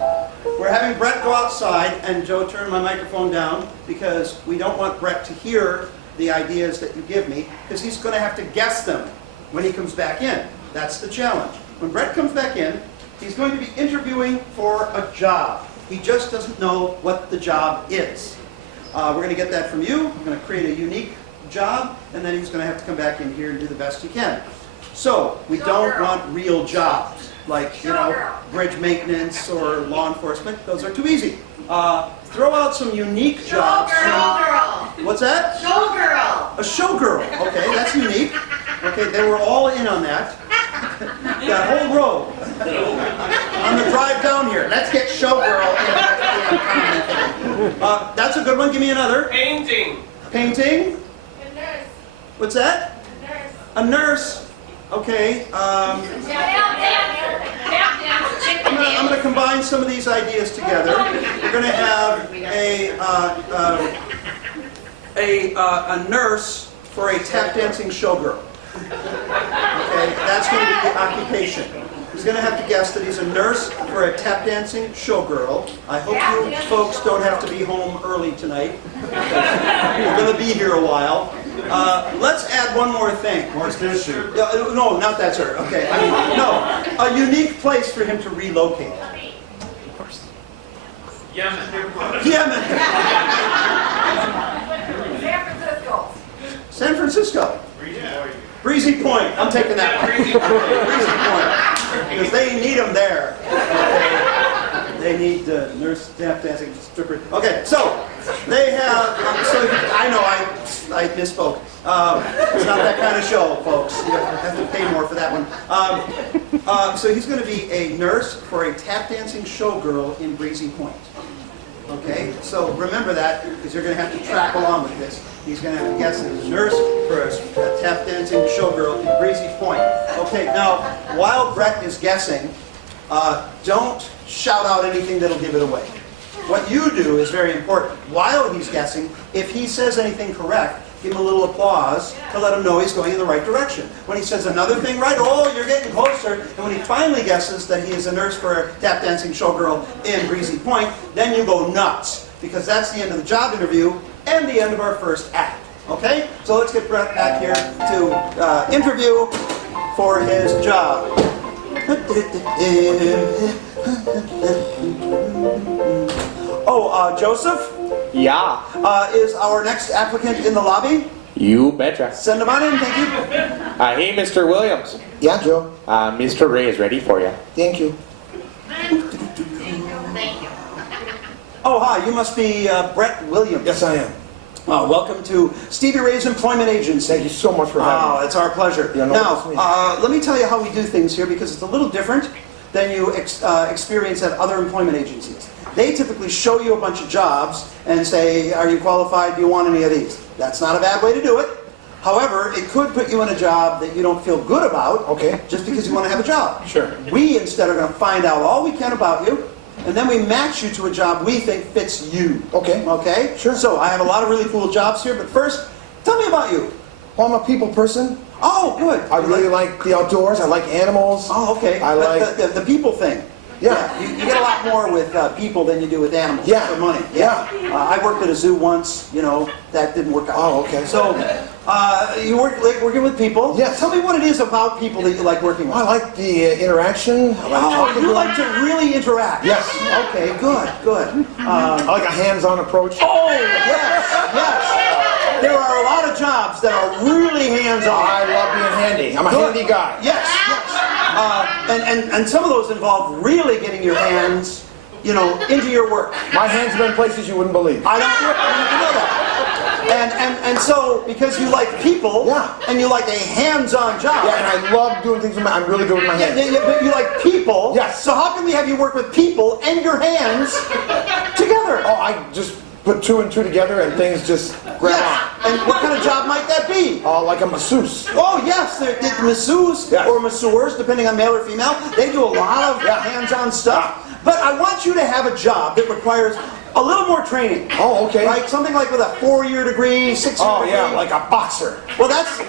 We're having Brett go outside, and Joe, turn my microphone down because we don't want Brett to hear the ideas that you give me, because he's going to have to guess them when he comes back in. That's the challenge. When Brett comes back in, he's going to be interviewing for a job. He just doesn't know what the job is. We're going to get that from you. We're going to create a unique job, and then he's going to have to come back in here and do the best he can. So, we don't want real jobs, like, you know, bridge maintenance or law enforcement. Those are too easy. Throw out some unique jobs. Showgirl. What's that? Showgirl. A showgirl. Okay, that's unique. Okay, they were all in on that. That whole row. On the drive down here. Let's get showgirl in. That's a good one. Give me another. Painting. Painting. A nurse. What's that? A nurse. A nurse. Okay. Tap dancer. Tap dancer. Chicken I'm dance. going to combine some of these ideas together. We're going to have a nurse for a tap dancing showgirl. Okay, that's going to be the occupation. He's going to have to guess that he's a nurse for a tap dancing showgirl. I hope you folks don't have to be home early tonight. We're going to be here a while. Let's add one more thing. No, not that, sir. Okay, I mean, no. A unique place for him to relocate. Yemen. Yemen. San Francisco. San Francisco. Breezy Point. I'm taking that one. Breezy Point. Because they need them there. Okay. They need nurse, tap dancing, stripper. Okay, so they have. I know I misspoke. It's not that kind of show, folks. You have to pay more for that one. So he's going to be a nurse for a tap dancing showgirl in Breezy Point. Okay, so remember that because you're going to have to track along with this. He's going to have to guess that he's a nurse for a tap dancing showgirl in Breezy Point. Okay, now while Brett is guessing, don't shout out anything that'll give it away. What you do is very important. While he's guessing, if he says anything correct, give him a little applause to let him know he's going in the right direction. When he says another thing right, oh, you're getting closer. And when he finally guesses that he is a nurse for a tap dancing showgirl in Breezy Point, then you go nuts, because that's the end of the job interview and the end of our first act. Okay? So let's get Brett back here to interview for his job. Oh, Joseph? Yeah. Is our next applicant in the lobby? You betcha. Send him on in, thank you. Hey, Mr. Williams. Yeah, Joe. Mr. Ray is ready for you. Thank you. Thank you. Oh, hi, you must be Brett Williams. Yes, I am. Welcome to Stevie Ray's Employment Agency. Thank you so much for having me. Oh, it's our pleasure. Yeah, no, it's me. Now, let me tell you how we do things here, because it's a little different than you experience at other employment agencies. They typically show you a bunch of jobs and say, are you qualified? Do you want any of these? That's not a bad way to do it. However, it could put you in a job that you don't feel good about. Okay. Just because you want to have a job. Sure. We instead are going to find out all we can about you, and then we match you to a job we think fits you. Okay. Okay? Sure. So I have a lot of really cool jobs here, but first, tell me about you. Well, I'm a people person. Oh, good. I really like the outdoors. I like animals. Oh, okay. I But like... the people thing. Yeah. You get a lot more with people than you do with animals. Yeah. For money. Yeah. I worked at a zoo once. You know, that didn't work out. Oh, okay. So, you working with people. Yes. Tell me what it is about people that you like working with. I like the interaction. I like Oh, talking you to like them. to really interact. Yes. Okay, good, good. I like a hands-on approach. Oh, yes, yes. There are a lot of jobs that are really hands-on. I love being handy. I'm a Good. handy guy. Yes, yes. And some of those involve really getting your hands, you know, into your work. My hands have been places you wouldn't believe. I don't know that. And so, because you like people, Yeah. and you like a hands-on job. Yeah, and I love doing things with my... I'm really good with my Yeah, hands. but you like people. Yes. So how can we have you work with people and your hands together? Oh, I just put two and two together and things just grab Yes. And what kind of job might that be? on. Like a masseuse. Oh, yes, the masseurs Yes. or masseurs, depending on male or female, they do a lot of Yeah. hands-on stuff. But I want you to have a job that requires a little more training. Oh, okay. Like something like with a 4-year degree, 6-year Oh, degree. yeah, like a boxer. Well, that's...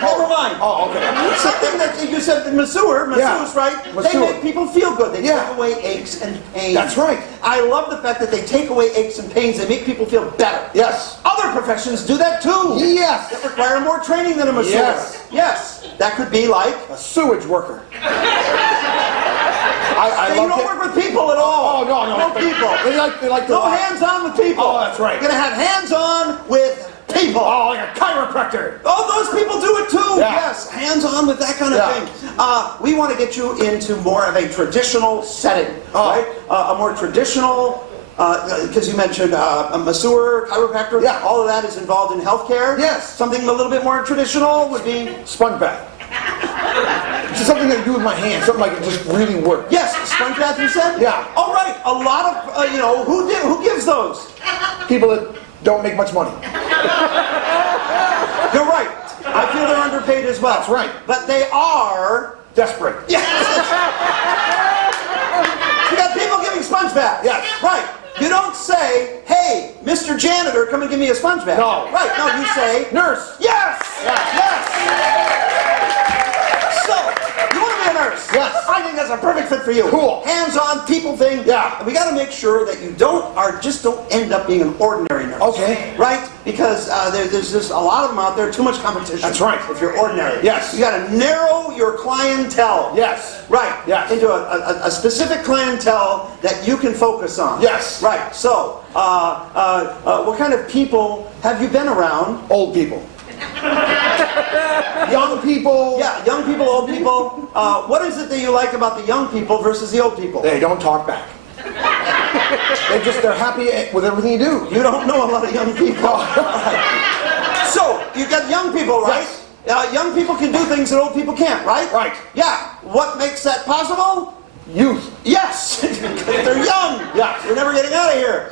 Never mind. Oh, okay. Something that you said, the masseurs, Yeah. right? They Masseur. make people feel good. They Yeah. take away aches and pains. That's right. I love the fact that they take away aches and pains. They make people feel better. Yes. Other professions do that too. Yes. That require more training than a masseur. Yes. Yes. That could be like... A sewage worker. I you love don't it. work with people at all. Oh, no. No people. They like to... No hands-on with people. Oh, that's right. You're going to have hands-on with people. Oh, like a chiropractor. Oh, those people do it too. Yeah. Yes, hands-on with that kind of Yeah. thing. We want to get you into more of a traditional setting, Oh. right? A more traditional, because you mentioned a masseur, chiropractor. Yeah. All of that is involved in healthcare. Yes. Something a little bit more traditional would be... Sponge bath. It's just something I can do with my hands. Something I can just really work. Yes, sponge bath, you said? Yeah. All right. A lot of, who gives those? People that don't make much money. You're right. I feel they're underpaid as well. That's right. But they are... Desperate. Yes. You got people giving sponge baths. Yes. Right. You don't say, hey, Mr. Janitor, come and give me a sponge bath. No. Right. No, you say, Nurse. yes. Yes. So, you want to be a nurse? Yes. I think that's a perfect fit for you. Cool. Hands-on people thing. Yeah. We got to make sure that you just don't end up being an ordinary nurse. Okay. Right? Because there's just a lot of them out there. Too much competition. That's right. If you're ordinary. Yes. You got to narrow your clientele. Yes. Right. Yes. Into a specific clientele that you can focus on. Yes. Right. So, what kind of people have you been around? Old people. Young people. Yeah, young people, old people. What is it that you like about the young people versus the old people? They don't talk back. They're happy with everything you do. You don't know a lot of young people. Right. So, you got young people, right? Yes. Young people can do things that old people can't, right? Right. Yeah. What makes that possible? Youth. Yes! They're young! Yeah. You're never getting out of here.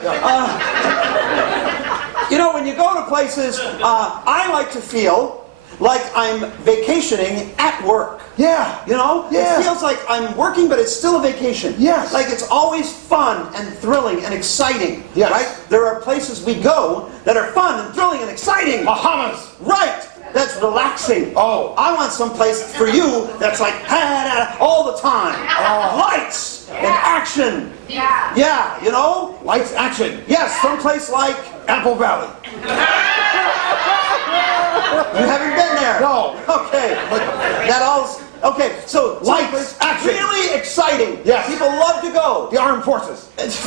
When you go to places, I like to feel like I'm vacationing at work. Yeah. Yeah. Yeah. It feels like I'm working, but it's still a vacation. Yes. Like it's always fun and thrilling and exciting. Yes. Right? There are places we go that are fun and thrilling and exciting. Bahamas. Right. That's relaxing. Oh. I want some place for you that's like all the time. Lights and action. Yeah. Yeah, Lights, action. Yes, someplace like... Apple Valley. You haven't been there? No. Okay. But that all's... Okay, so Lights, someplace action. really exciting. Yes. People love to go. The Armed Forces. That's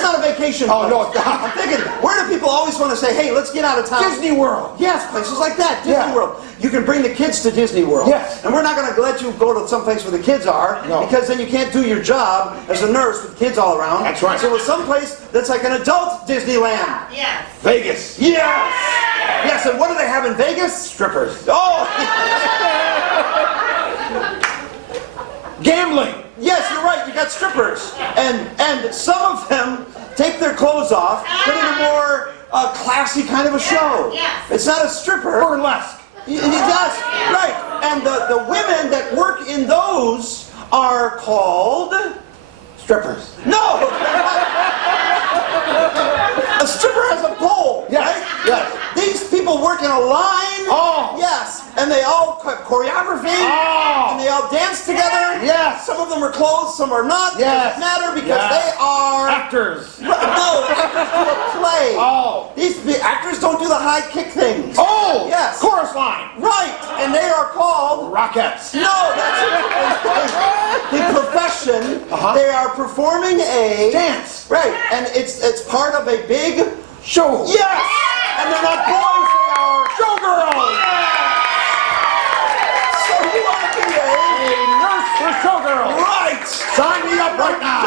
not a vacation Oh, place. no, it's not. I'm thinking, where do people always want to say, hey, let's get out of town? Disney World. Yes, places like that. Disney Yeah. World. You can bring the kids to Disney World. Yes. And we're not going to let you go to someplace where the kids are, No. because then you can't do your job as a nurse with kids all around. That's right. So it's someplace that's like an adult Disneyland. Yes. Vegas. Yes! Yes, and what do they have in Vegas? Strippers. Oh! Gambling. Yes, you're right. You got strippers, and some of them take their clothes off, put in a more classy kind of a show. Yes. It's not a stripper. Burlesque. Yes, right. And the women that work in those are called Strippers. no. A stripper has a pole, Yes, right? yes. These people work in a line. Oh. Yes, and they all have choreography. Oh. And they all dance together. Yes. Some of them are clothed, some are not. Yes. Doesn't matter because Yes. they are Actors. No, actors do a play. Oh. The actors don't do the high kick things. Oh. Yes. Chorus line. Right, and they are called. Rockettes. No, that's the profession. They are performing a Dance. Right, and it's part of a big. Show. Yes, and they're not boys. They are Showgirls. So you want to be A nurse for showgirls. right. Sign me up right now.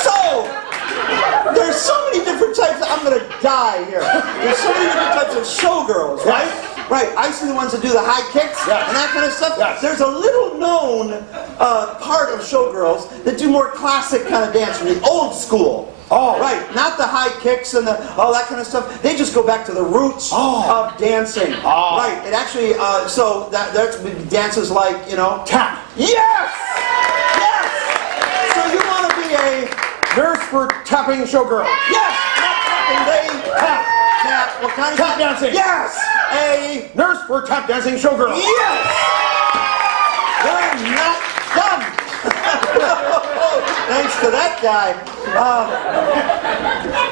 So, there's so many different types. I'm going to die here. There's so many different types of showgirls, right? Yes. Right. I see the ones that do the high kicks Yes. and that kind of stuff. Yes. There's a little known part of showgirls that do more classic kind of dance from the old school. Oh. Right. Not the high kicks and all that kind of stuff. They just go back to the roots of dancing. Oh. Right. It actually, so that's dances like, Tap. Yes! Yes! So you want to be a Nurse for tapping showgirls. yes! Not tapping, they Tap. tap. What kind of Tap dancing. Yes! A Nurse for tap dancing showgirls. yes! They're not done. Thanks to that guy.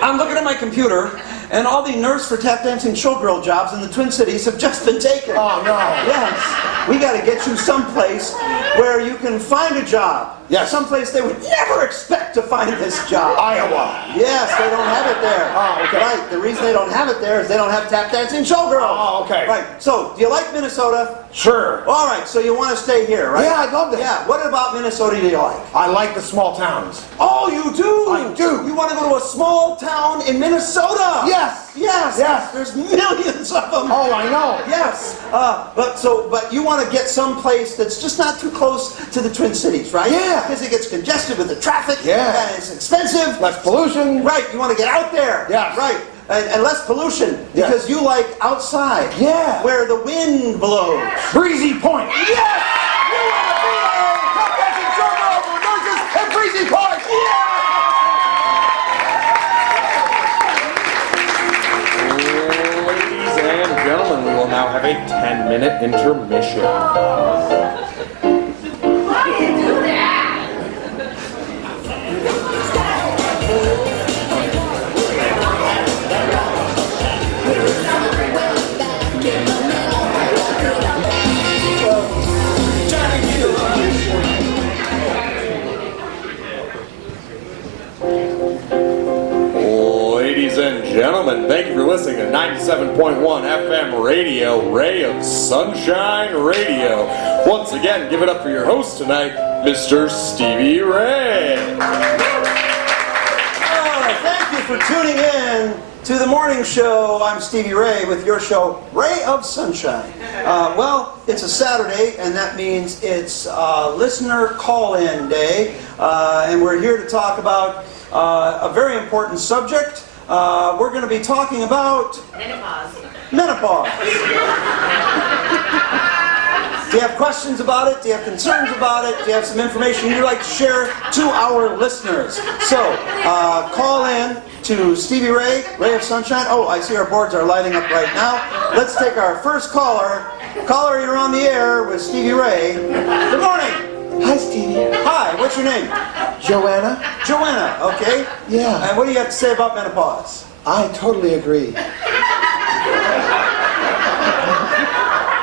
I'm looking at my computer, and all the nurse for tap dancing showgirl jobs in the Twin Cities have just been taken. Oh, no. Yes. We got to get you someplace where you can find a job. Yes. Someplace they would never expect to find this job. Iowa. Yes, they don't have it there. Oh, okay. Right. The reason they don't have it there is they don't have tap dancing showgirls. Oh, okay. Right. So, do you like Minnesota? Sure. All right. So you want to stay here, right? Yeah, I'd love that. Yeah. What about Minnesota do you like? I like the small towns. Oh, you do? I do. You want to go to a small town in Minnesota? Yes. Yes. Yes. There's millions of them. Oh, I know. Yes. But you want to get some place that's just not too close to the Twin Cities, right? Yeah. Because it gets congested with the traffic. Yeah. And it's expensive. Less pollution. Right. You want to get out there. Yes. Right. And less pollution Yes. because you like outside. Yeah. Where the wind blows. Breezy Point. Yes. You want to be there. Tap dancing showgirls for nurses at Breezy Point. Ladies and gentlemen, we will now have a 10-minute intermission. Why do you do that? Ladies and gentlemen, thank you for listening to 97.1 FM radio, Ray of Sunshine Radio. Once again, give it up for your host tonight, Mr. Stevie Ray. Thank you for tuning in to the morning show. I'm Stevie Ray with your show, Ray of Sunshine. Well, it's a Saturday, and that means it's listener call-in day, and we're here to talk about a very important subject. We're going to be talking about menopause. Do you have questions about it? Do you have concerns about it? Do you have some information you'd like to share to our listeners? So, call in to Stevie Ray, Ray of Sunshine. Oh, I see our boards are lighting up right now. Let's take our first caller. Caller, you're on the air with Stevie Ray. Good morning. Hi, Stevie. Hi, what's your name? Joanna. Joanna, okay. Yeah. And what do you have to say about menopause? I totally agree.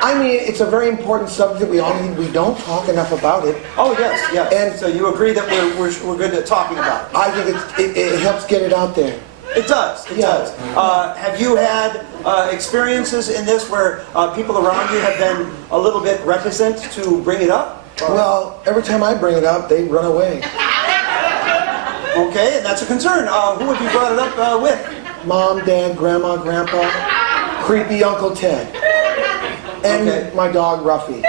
I mean, it's a very important subject. We don't talk enough about it. Oh, yes, yes. And so you agree that we're good at talking about it? I think it helps get it out there. It does, it does. Have you had experiences in this where people around you have been a little bit reticent to bring it up? Well, every time I bring it up, they run away. Okay, and that's a concern. Who have you brought it up with? Mom, Dad, Grandma, Grandpa, creepy Uncle Ted, and Okay. my dog, Ruffy.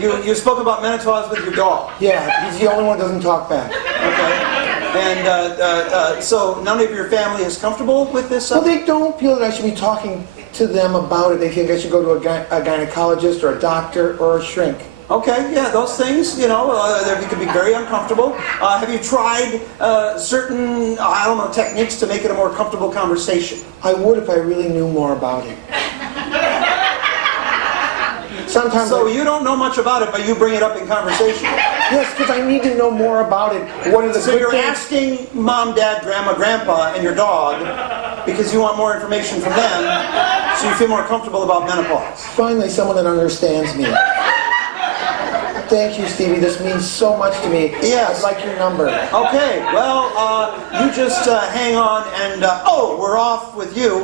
You spoke about menopause with your dog. Yeah, he's the only one who doesn't talk back. Okay. And so none of your family is comfortable with this Well, subject? they don't feel that I should be talking to them about it. They think I should go to a gynecologist or a doctor or a shrink. Okay, yeah, those things, you know, they can be very uncomfortable. Have you tried certain, I don't know, techniques to make it a more comfortable conversation? I would if I really knew more about it. Sometimes So you don't know much about it, but you bring it up in conversation. yes, because I need to know more about it. What are the So good you're things? asking mom, dad, grandma, grandpa, and your dog because you want more information from them so you feel more comfortable about menopause. Finally, someone that understands me. Thank you, Stevie. This means so much to me. Yes. I'd like your number. Okay, well, you just hang on and, oh, we're off with you.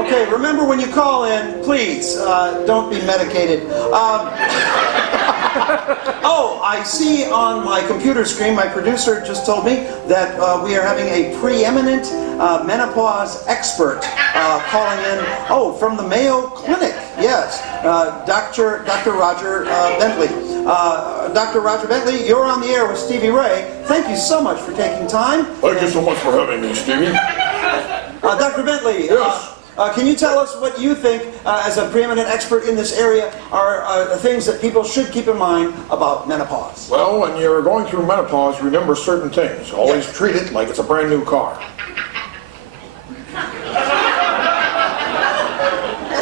Okay, remember when you call in, please, don't be medicated. Oh, I see on my computer screen, my producer just told me that we are having a preeminent menopause expert calling in, oh, from the Mayo Clinic, yes, Dr. Roger Bentley. Dr. Roger Bentley, you're on the air with Stevie Ray. Thank you so much for taking time. Thank you so much for having me, Stevie. Dr. Bentley, Yes. can you tell us what you think, as a preeminent expert in this area, are things that people should keep in mind about menopause? Well, when you're going through menopause, remember certain things. Always Yes. treat it like it's a brand new car.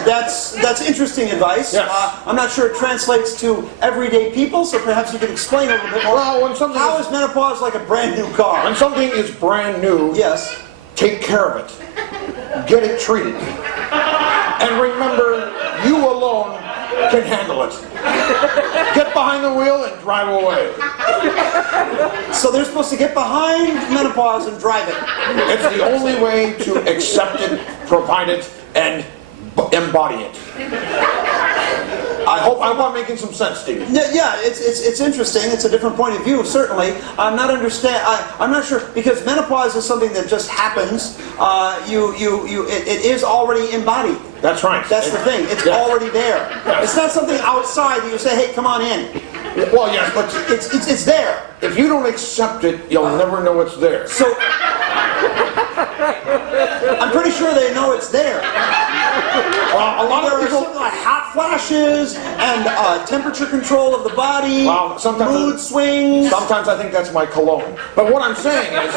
That's interesting advice. Yes. I'm not sure it translates to everyday people, so perhaps you could explain a little bit more. Well, when something How is- is menopause like a brand new car? When something is brand new, Yes. take care of it. Get it treated. And remember, you alone can handle it. Get behind the wheel and drive away. So they're supposed to get behind menopause and drive it. It's the only way to accept it, provide it, and embody it. I hope I'm making some sense, Stevie. Yeah, it's interesting. It's a different point of view, certainly. I'm not sure, because menopause is something that just happens. It is already embodied. That's right. That's the thing. It's Yeah. already there. Yes. It's not something outside that you say, hey, come on in. Well, yes, but It's there. if you don't accept it, you'll never know it's there. So I'm pretty sure they know it's there. A lot There of are people. something like hot flashes and temperature control of the body, Well, sometimes- mood swings. Sometimes I think that's my cologne. But what I'm saying is,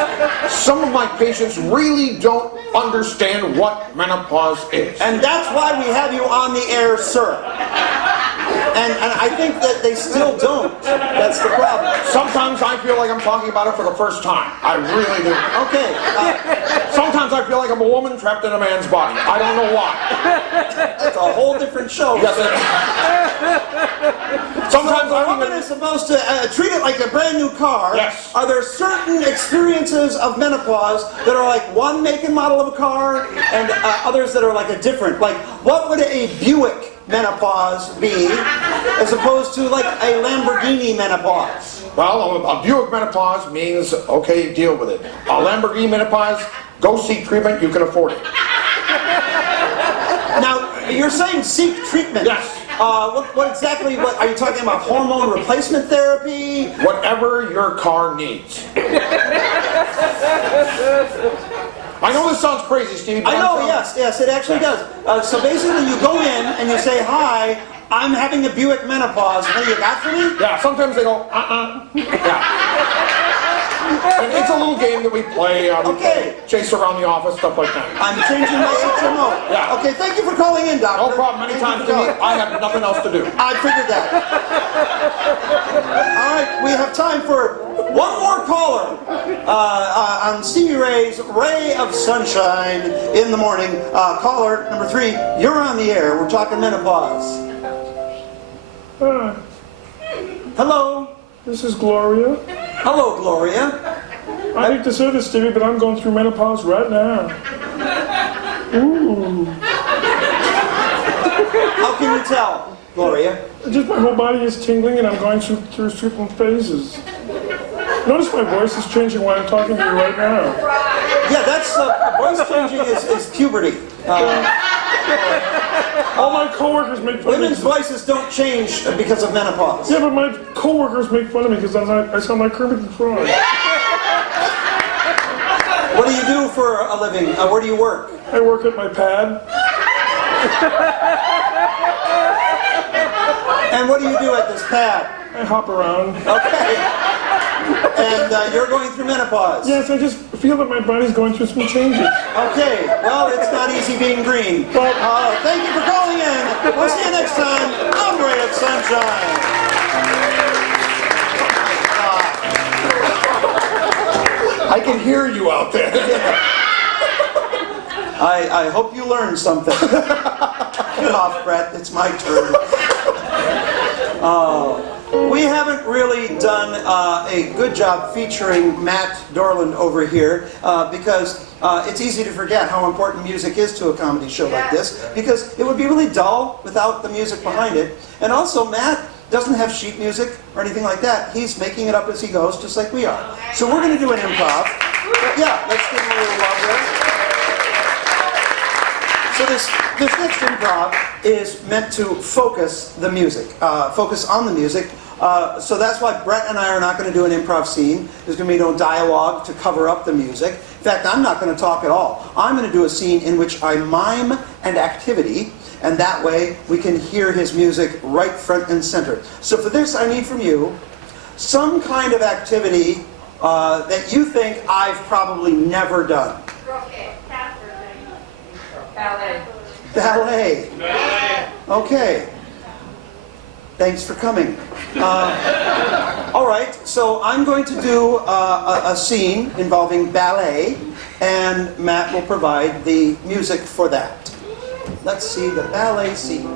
some of my patients really don't understand what menopause is. And that's why we have you on the air, sir. And I think that they still don't. That's the problem. Sometimes I feel like I'm talking about it for the first time. I really do. Okay. Sometimes I feel like I'm a woman trapped in a man's body. I don't know why. That's a whole different show. Yes, it is. Sometimes A I woman even... is supposed to treat it like a brand new car. Yes. Are there certain experiences of menopause that are like one make and model of a car, and others that are like a different? Like, what would a Buick menopause be, as opposed to like a Lamborghini menopause? Well, a Buick menopause means, okay, deal with it. A Lamborghini menopause, go seek treatment, you can afford it. Now, you're saying seek treatment. Yes. What exactly, what are you talking about? Hormone replacement therapy? Whatever your car needs. I know this sounds crazy, Steve. But I know, I'm yes, it actually does. So basically you go in and you say, hi, I'm having a Buick menopause. What do you got for me? Yeah, sometimes they go, Yeah. And it's a little game that we play. Okay. Chase around the office, stuff like that. I'm changing my HMO. Yeah. Okay, thank you for calling in, doctor. No problem. Anytime, Stevie. I have nothing else to do. I figured that. All right, we have time for one more caller on Stevie Ray's Ray of Sunshine in the morning. Caller number 3, you're on the air. We're talking menopause. Hello. This is Gloria. Hello, Gloria. I hate to say this, Stevie, but I'm going through menopause right now. Ooh. How can you tell, Gloria? Just my whole body is tingling and I'm going through certain phases. Notice my voice is changing while I'm talking to you right now. Yeah, that's voice changing is puberty. All my coworkers make fun of me. Women's voices don't change because of menopause. Yeah, but my coworkers make fun of me because I sound like Kermit the Frog. What do you do for a living? Where do you work? I work at my pad. And what do you do at this pad? I hop around. Okay. And you're going through menopause. Yes, I just feel that my body's going through some changes. Okay, well, it's not easy being green. But thank you for calling in. We'll see you next time on Ray of Sunshine. I can hear you out there. I hope you learned something. Get off, Brett. It's my turn. We haven't really done a good job featuring Matt Dorland over here because it's easy to forget how important music is to a comedy show like this, because it would be really dull without the music behind it. And also, Matt doesn't have sheet music or anything like that. He's making it up as he goes, just like we are. So we're going to do an improv. But yeah, let's give him a little love there. So this next improv is meant to focus the music, focus on the music. So that's why Brett and I are not going to do an improv scene. There's going to be no dialogue to cover up the music. In fact, I'm not going to talk at all. I'm going to do a scene in which I mime an activity, and that way we can hear his music right front and center. So for this, I need from you some kind of activity that you think I've probably never done. Ballet. Ballet. Okay. Thanks for coming. All right, so I'm going to do a scene involving ballet, and Matt will provide the music for that. Let's see the ballet scene.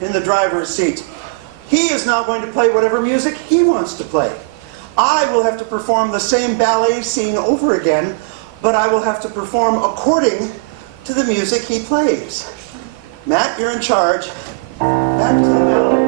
In the driver's seat. He is now going to play whatever music he wants to play. I will have to perform the same ballet scene over again, but I will have to perform according to the music he plays. Matt, you're in charge. Back to the ballet.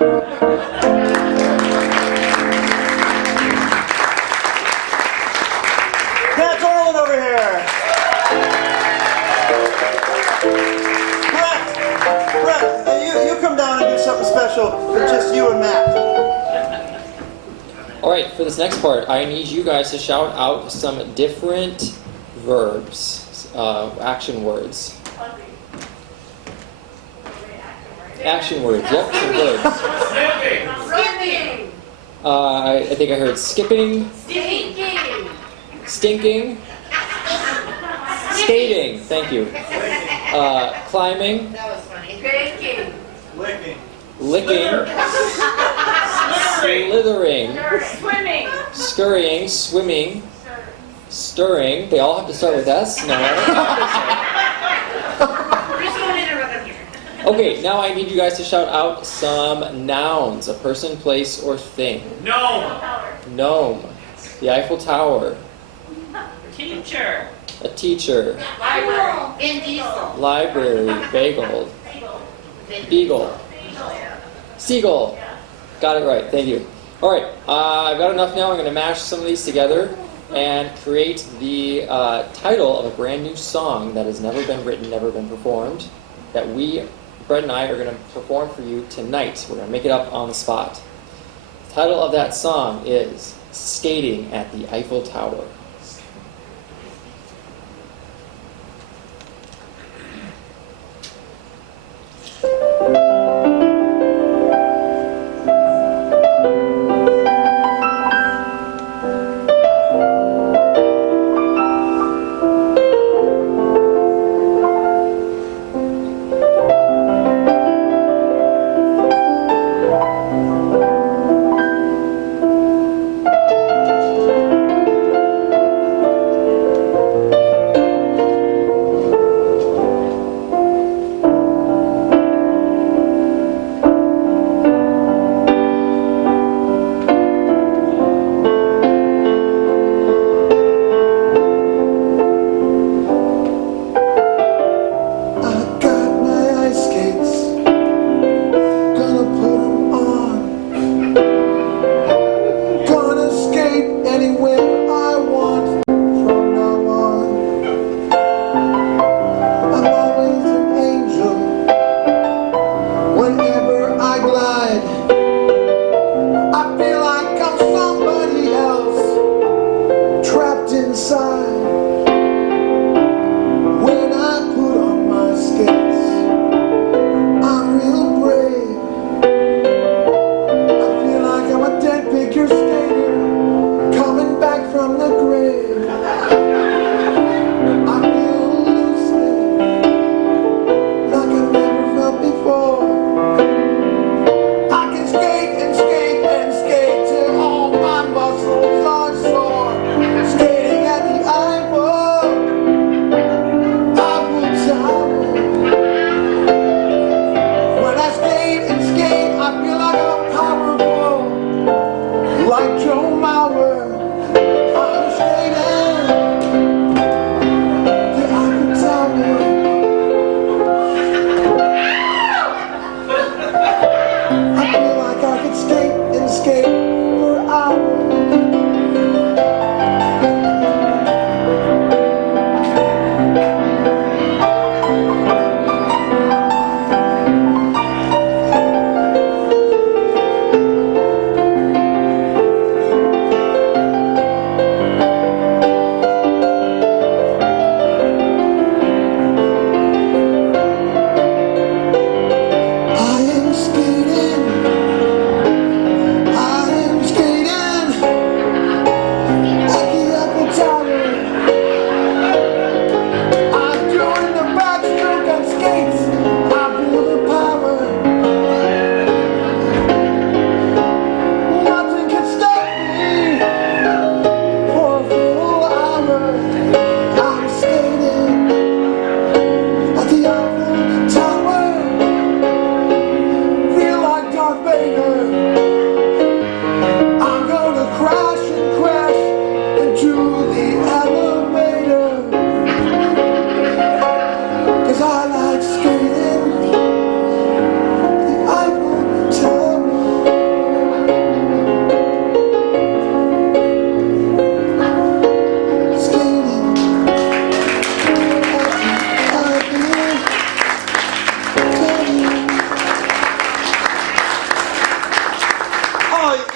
Matt Dorland over here. Brett, you come down and do something special for just you and Matt. All right, for this next part, I need you guys to shout out some different verbs, action words. Action words, yep, some words. Skipping. I think I heard skipping, Stinking. stinking, skating, thank you. Climbing, That was funny. Baking. licking, slithering, Swimming. scurrying, swimming, stirring. They all have to start with S? No, I don't think so. We're just going in a rhythm here. Okay, now I need you guys to shout out some nouns, a person, place, or thing. Gnome. Gnome, the Eiffel Tower, Teacher. a teacher, Library. Vin Diesel. library, bagel, beagle, seagull. Got it right, thank you. All right, I've got enough now. I'm going to mash some of these together and create the title of a brand new song that has never been written, never been performed, that Brett and I are going to perform for you tonight. We're going to make it up on the spot. The title of that song is Skating at the Eiffel Tower.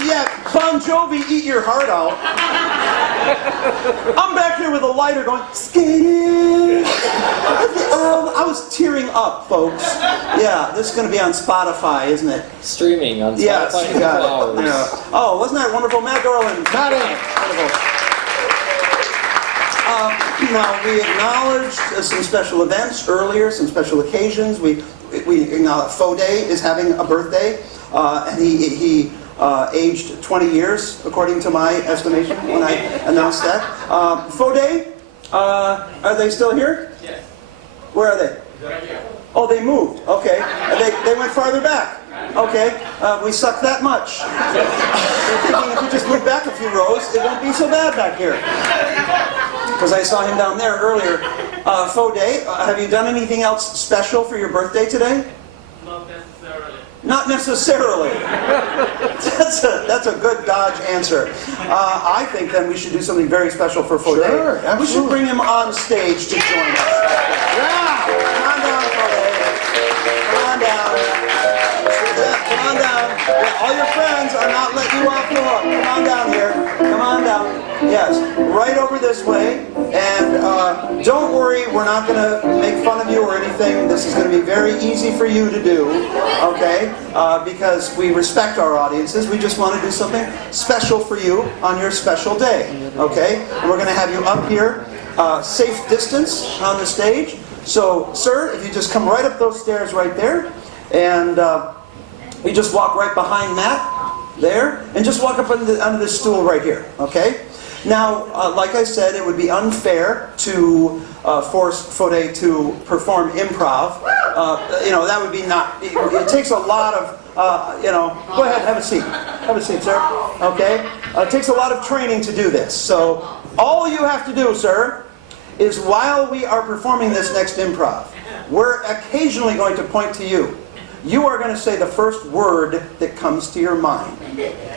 Yeah, Bon Jovi, eat your heart out. I'm back here with a lighter going, skating. I was tearing up, folks. Yeah, this is going to be on Spotify, isn't it? Streaming on Spotify Yes, in you got it. hours. Yeah. Oh, wasn't that wonderful? Matt Dorland. Matty. Wonderful. Now, we acknowledged some special events earlier, some special occasions. We acknowledge Faux Day is having a birthday, and he aged 20 years, according to my estimation, when I announced that. Faux Day, are they still here? Yes. Where are they? Right here. Oh, they moved. Okay. They went farther back. Okay. We suck that much. They're thinking if we just move back a few rows, it won't be so bad back here. Because I saw him down there earlier. Faux Day, have you done anything else special for your birthday today? Not necessarily. Not necessarily. That's a good Dodge answer. I think then we should do something very special for Faux Day. Sure, absolutely. We should bring him on stage to join us. Yeah! Come on down, Faux Day. Come on down. Yeah, come on down. Yeah, all your friends are not letting you off the hook. Come on down here. Come on down. Yes, right over this way. And don't worry, we're not going to make fun of you or anything. This is going to be very easy for you to do, okay? Because we respect our audiences. We just want to do something special for you on your special day, okay? And we're going to have you up here, safe distance on the stage. So, sir, if you just come right up those stairs right there, and we just walk right behind Matt, there, and just walk up under this stool right here, okay? Now, like I said, it would be unfair to force Faux Day to perform improv. That would be not, it takes a lot of, go ahead, have a seat. Have a seat, sir, okay? It takes a lot of training to do this. So, all you have to do, sir, is while we are performing this next improv, we're occasionally going to point to you. You are going to say the first word that comes to your mind.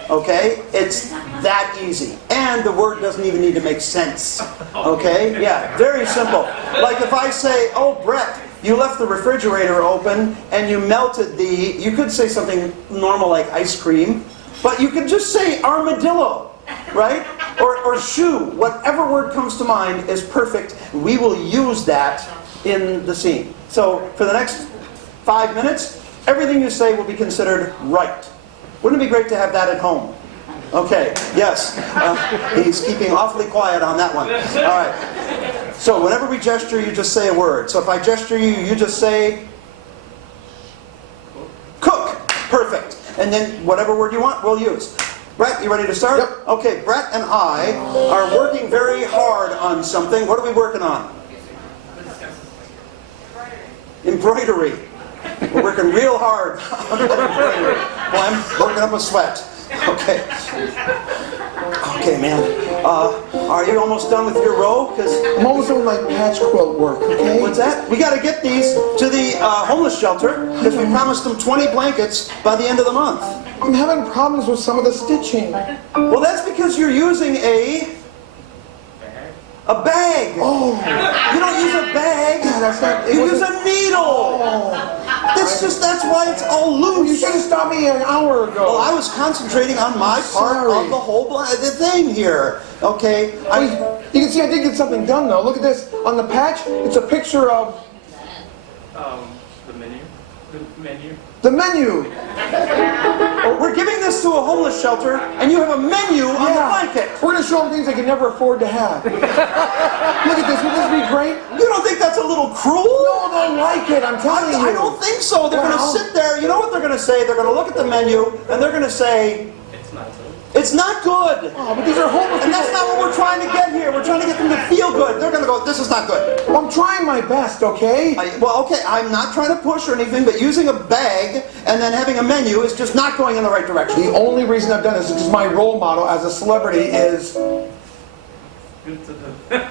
Okay? It's that easy. And the word doesn't even need to make sense. Okay? Yeah, very simple. Like if I say, oh, Brett, you left the refrigerator open and you melted you could say something normal like ice cream, but you could just say armadillo, right? Or shoe. Whatever word comes to mind is perfect. We will use that in the scene. So for the next 5 minutes, everything you say will be considered right. Wouldn't it be great to have that at home? Okay, yes. He's keeping awfully quiet on that one. All right. So whenever we gesture, you just say a word. So if I gesture you, you just say cook. Perfect. And then whatever word you want, we'll use. Brett, you ready to start? Yep. Okay, Brett and I are working very hard on something. What are we working on? Embroidery. We're working real hard on that embroidery. Well, I'm working up a sweat. Okay. Okay, man. Are you almost done with your row? I'm almost done with my patch quilt work, okay? What's that? We got to get these to the homeless shelter because we promised them 20 blankets by the end of the month. I'm having problems with some of the stitching. Well, that's because you're using a bag. Oh. You don't use a bag. Yeah, that's not... You use a needle. Oh. That's why it's all loose. You should have stopped me an hour ago. Well, I was concentrating on my part of the whole the thing here. Okay. You can see I did get something done though. Look at this. On the patch, it's a picture of... The menu. The menu. the menu. We're giving this to a homeless shelter, and you have a menu on the blanket. We're going to show them things they can never afford to have. Look at this. Would this be great? You don't think that's a little cruel? No, they like it. I'm telling you. I don't think so. They're going to sit there. You know what they're going to say? They're going to look at the menu, and they're going to say, It's not good. it's not good. Oh, but these are homeless And that's people. not what we're trying to get here. We're trying to get them to feel good. They're going to go, this is not good. Well, I'm trying my best, okay? Okay, I'm not trying to push or anything, but using a bag and then having a menu is just not going in the right direction. The only reason I've done this is because my role model as a celebrity is... Good to do.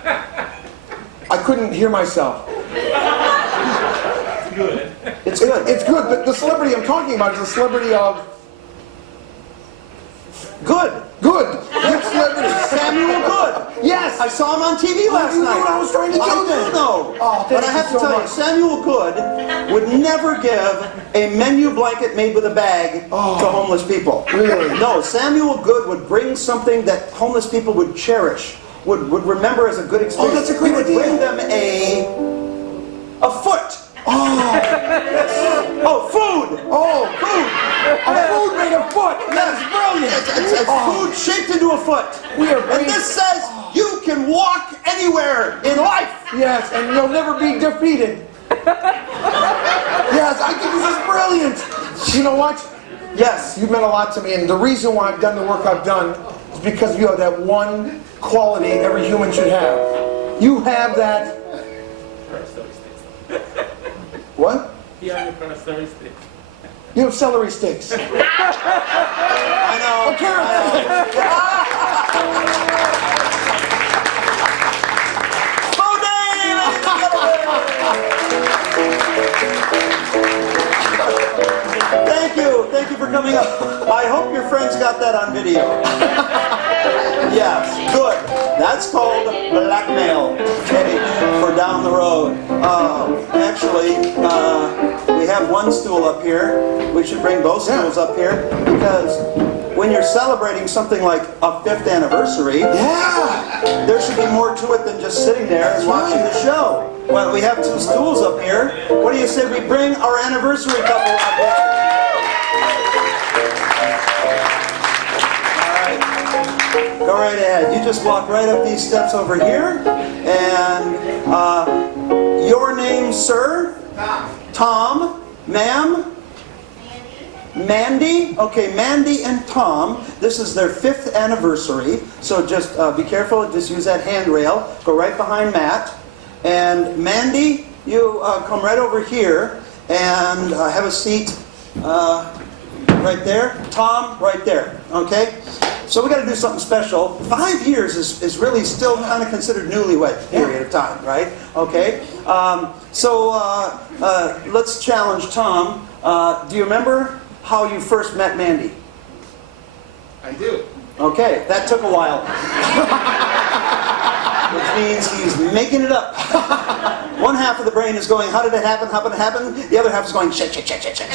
I couldn't hear myself. It's good. It's good. It's good, but the celebrity I'm talking about is the celebrity of... Good. Good. Good celebrity. Samuel Good. Yes. I saw him on TV last you knew night. what I was trying to do I then. do know. Oh, but thank I have you to so tell you, much. Samuel Good would never give a menu blanket made with a bag to homeless people. Really? No, Samuel Good would bring something that homeless people would cherish, would remember as a good experience. Oh, that's a great He would idea. bring them a foot. Oh, food. Oh, food. A food made of foot. That is brilliant. It's food shaped into a foot. We are And great. this says you can walk anywhere in life. Yes, and you'll never be defeated. Yes, I think this is brilliant. You know what? Yes. You've meant a lot to me, and the reason why I've done the work I've done is because you have that one quality every human should have. You have that. What? Here in front of service sticks. You have celery sticks. I know. Oh, carrot Thank you for coming up. I hope your friends got that on video. Yes, good. That's called blackmail, okay, for down the road. Actually, we have one stool up here. We should bring both stools up here because when you're celebrating something like a 5th anniversary, there should be more to it than just sitting there and watching the show. Well, we have 2 stools up here. What do you say we bring our anniversary couple up here? Go right ahead. You just walk right up these steps over here. And your name, sir? Tom. Tom. Ma'am? Mandy? Okay, Mandy and Tom. This is their 5th anniversary. So just be careful. Just use that handrail. Go right behind Matt. And Mandy, you come right over here and have a seat right there. Tom, right there. Okay? So we got to do something special. 5 years is really still kind of considered newlywed period of time, right? Okay. Let's challenge Tom. Do you remember how you first met Mandy? I do. Okay, that took a while. Which means he's making it up. One half of the brain is going, how did it happen? How did it happen? The other half is going, shit, shit, shit, shit, shit.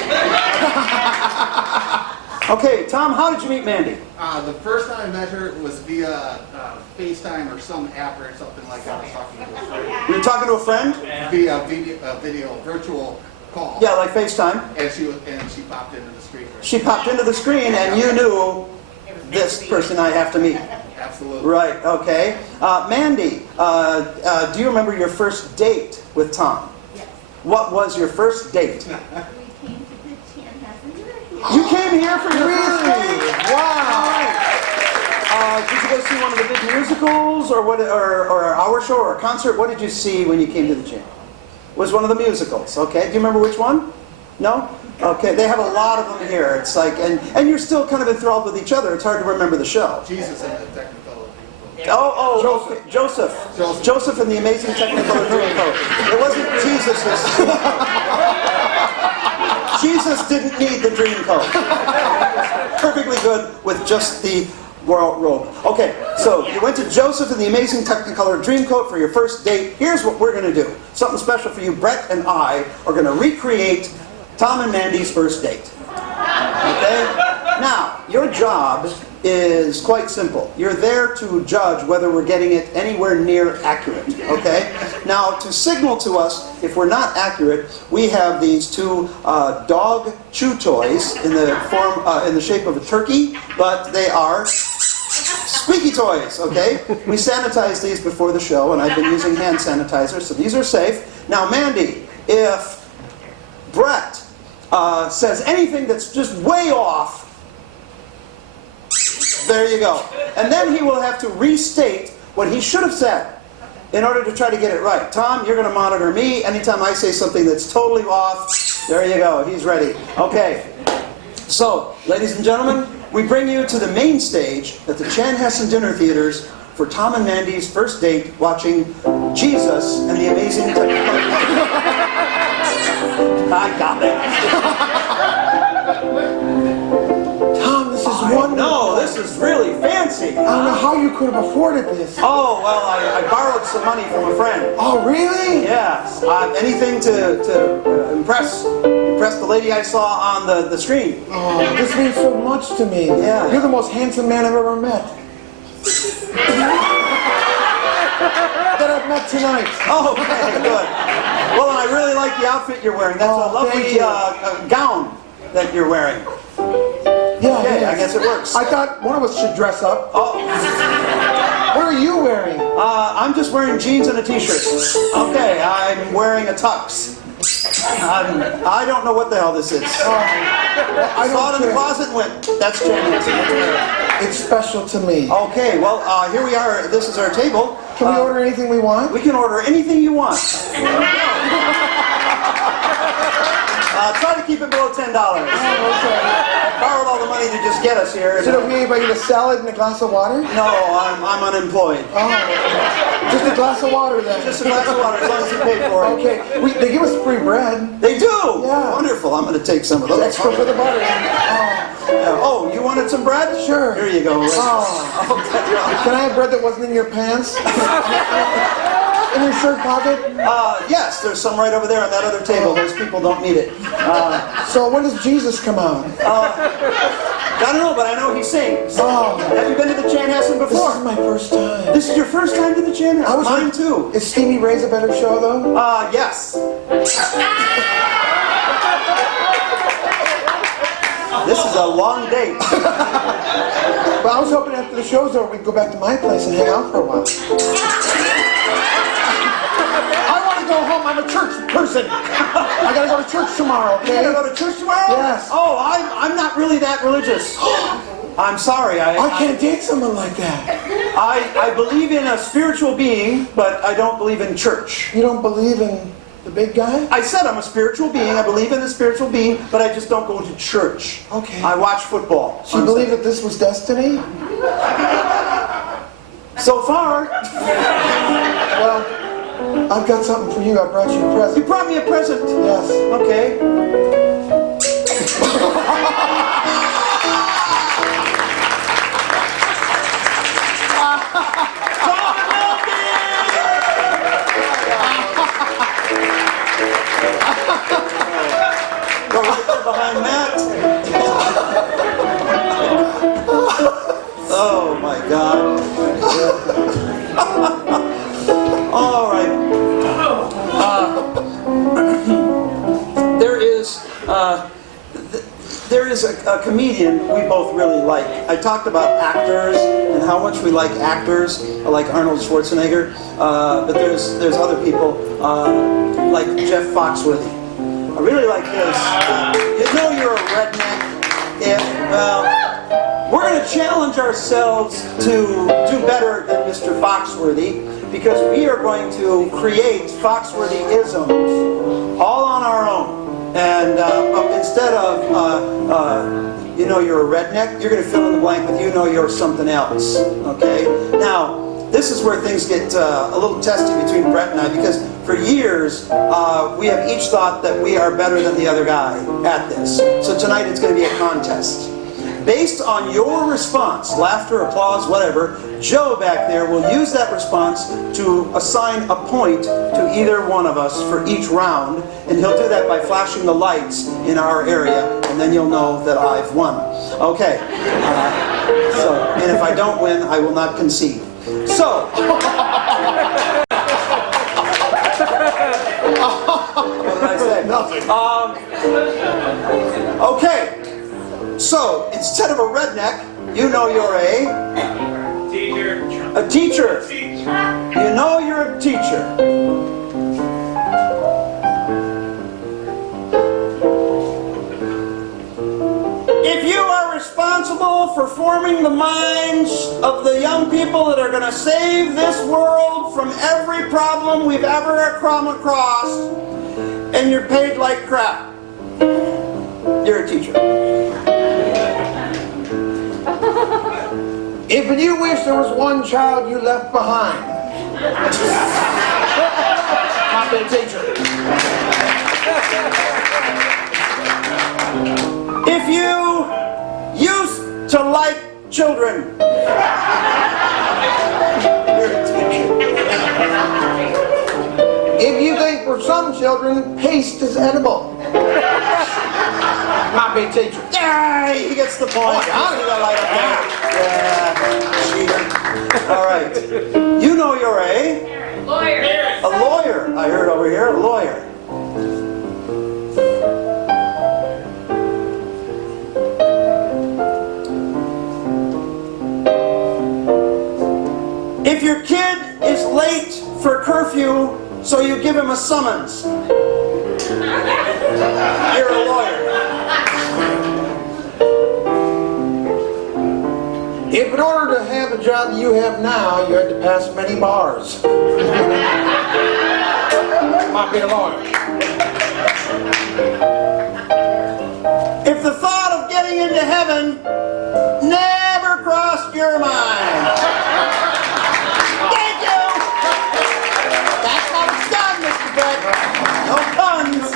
Okay, Tom, how did you meet Mandy? The first time I met her was via FaceTime or some app or something like that. I was talking to a friend. You were talking to a friend? Via video virtual call. Yeah, like FaceTime. And she popped into the screen. She popped into the screen and you knew this person I have to meet. Absolutely. Right, okay. Mandy, do you remember your first date with Tom? Yes. What was your first date? We came to the Pianist. You came here for your first date? Wow. Did you go see one of the big musicals or what, or our show or a concert? What did you see when you came to the gym? Was one of the musicals, okay. Do you remember which one? No? Okay, they have a lot of them here. It's like, and you're still kind of enthralled with each other. It's hard to remember the show. Jesus and the Technicolor. Joseph. Joseph and the Amazing Technicolor Dreamcoat. It wasn't Jesus. Jesus didn't need the Dreamcoat. Perfectly good with just the royal robe. Okay, so you went to Joseph and the Amazing Technicolor Dreamcoat for your first date. Here's what we're going to do. Something special for you. Brett and I are going to recreate Tom and Mandy's first date. Okay? Now, your job is quite simple. You're there to judge whether we're getting it anywhere near accurate. Okay? Now, to signal to us if we're not accurate, we have these 2 dog chew toys in the form, in the shape of a turkey, but they are squeaky toys. Okay? We sanitize these before the show, and I've been using hand sanitizer, so these are safe. Now, Mandy, if Brett says anything that's just way off, there you go. And then he will have to restate what he should have said in order to try to get it right. Tom, you're going to monitor me. Anytime I say something that's totally off, there you go. He's ready. Okay. So, ladies and gentlemen, we bring you to the main stage at the Chanhassen Dinner Theaters for Tom and Mandy's first date watching Jesus and the Amazing Technicolor. I got it. Tom, this is wonderful. No, this is don't know how you could have afforded this. Oh, well, I borrowed some money from a friend. Oh, really? Yes. Anything to impress the lady I saw on the screen. Oh, this means so much to me. Yeah. You're the most handsome man I've ever met. That I've met tonight. Oh, okay, good. Well, and I really like the outfit you're wearing. That's a lovely gown that you're wearing. Yeah, Okay, yes. I guess it works. I thought one of us should dress up. Oh, What are you wearing? I'm just wearing jeans and a t-shirt. Okay, I'm wearing a tux. I don't know what the hell this is. I saw it in the closet and went, that's Chinese. It's special to me. Okay, well, here we are. This is our table. Can we order anything we want? We can order anything you want. Try to keep it below $10. Oh, okay. I borrowed all the money to just get us here. Is it okay if I eat a salad and a glass of water? No, I'm unemployed. Oh, just a glass of water then. Just a glass of water, as long as you pay for it. Okay, they give us free bread. They do? Yeah. Wonderful. I'm going to take some of those. Extra for the butter. Oh, you wanted some bread? Sure. Here you go. Oh. Okay. Can I have bread that wasn't in your pants? In your shirt pocket? Yes, there's some right over there on that other table. Those people don't need it. So when does Jesus come out? I don't know, but I know he sings. Oh. Have you been to the Chanhassen This before? is my first time. This is your first time to the Chanhassen? Mine too. Is Stevie Ray's a better show though? Yes. This is a long date. Well, I was hoping after the show's over we'd go back to my place and hang out for a while. I want to go home. I'm a church person. I gotta go to church tomorrow, okay? You gotta go to church tomorrow? Yes. Oh, I'm not really that religious. I'm sorry. I can't date someone like that. I believe in a spiritual being, but I don't believe in church. You don't believe in the big guy? I said I'm a spiritual being. I believe in a spiritual being, but I just don't go to church. Okay. I watch football. So you believe that this was destiny? So far. Well, I've got something for you. I brought you a present. You brought me a present? Yes. Okay. Go right there behind Matt. Oh my God. All right. There is a comedian we both really like. I talked about actors and how much we like actors, like Arnold Schwarzenegger. But there's other people like Jeff Foxworthy. I really like his. You know you're a redneck if, well, we're going to challenge ourselves to do better than Mr. Foxworthy because we are going to create Foxworthy-isms all on our own. And instead of, you know you're a redneck, you're going to fill in the blank with you know you're something else. Okay? Now, this is where things get a little testy between Brett and I because for years we have each thought that we are better than the other guy at this. So tonight it's going to be a contest. Based on your response, laughter, applause, whatever, Joe back there will use that response to assign a point to either one of us for each round, and he'll do that by flashing the lights in our area, and then you'll know that I've won. Okay. And if I don't win, I will not concede. So. What did I say? Nothing. Okay. So, instead of a redneck, you know you're a teacher. You know you're a teacher. If you are responsible for forming the minds of the young people that are going to save this world from every problem we've ever come across, and you're paid like crap, you're a teacher. If you wish there was one child you left behind, not be a teacher. If you used to like children. You're a teacher. If you think for some children paste is edible, might be a teacher. Yeah, he gets the point. Oh, See that light up there? Yeah, cheater. All right. You know you're a Lawyer. lawyer. I heard over here, a lawyer. If your kid is late for curfew, so you give him a summons, you're a lawyer. If in order to have the job you have now, you had to pass many bars, might be a lawyer. If the thought of getting into heaven never crossed your mind. Thank you! That's how it's done, Mr. Brett. No puns.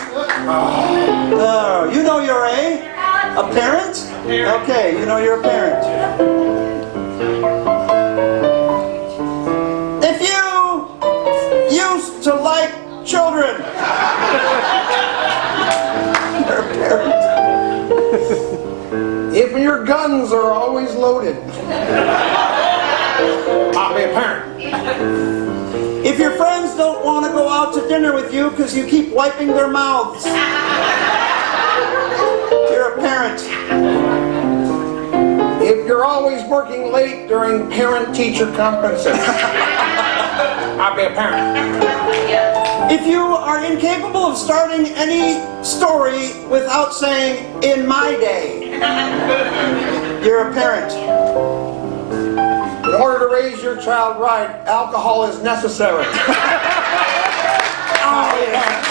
Oh, you know you're a parent? Okay, you know you're a parent. If you used to like children, you're a parent. If your guns are always loaded, might be a parent. If your friends don't want to go out to dinner with you because you keep wiping their mouths, you're a parent. If you're always working late during parent-teacher conferences, might be a parent. If you are incapable of starting any story without saying, "in my day," you're a parent. In order to raise your child right, alcohol is necessary. Oh, yeah.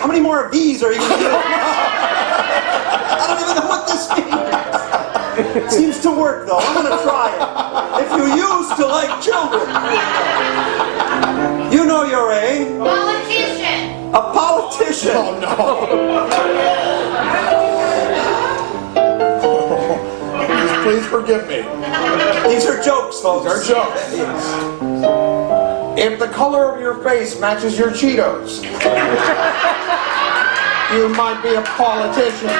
How many more of these are you going to do? I don't even know what this means. Seems to work though. I'm going to try it. If you used to like children, you know you're a Politician. politician. Oh no. Please forgive me. These are jokes, folks. They're jokes. If the color of your face matches your Cheetos, you might be a politician.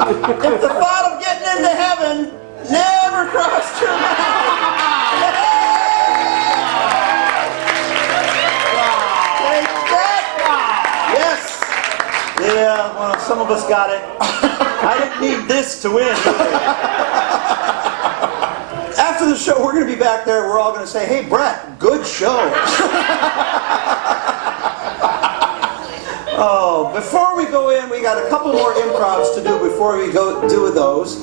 If the thought of getting into heaven never crossed your mind. Take that. Yes. Yeah, well, some of us got it. I didn't need this to win. After the show, we're going to be back there. We're all going to say, "Hey, Brett, good show." Oh, before we go in, we got a couple more improvs to do before we go do those.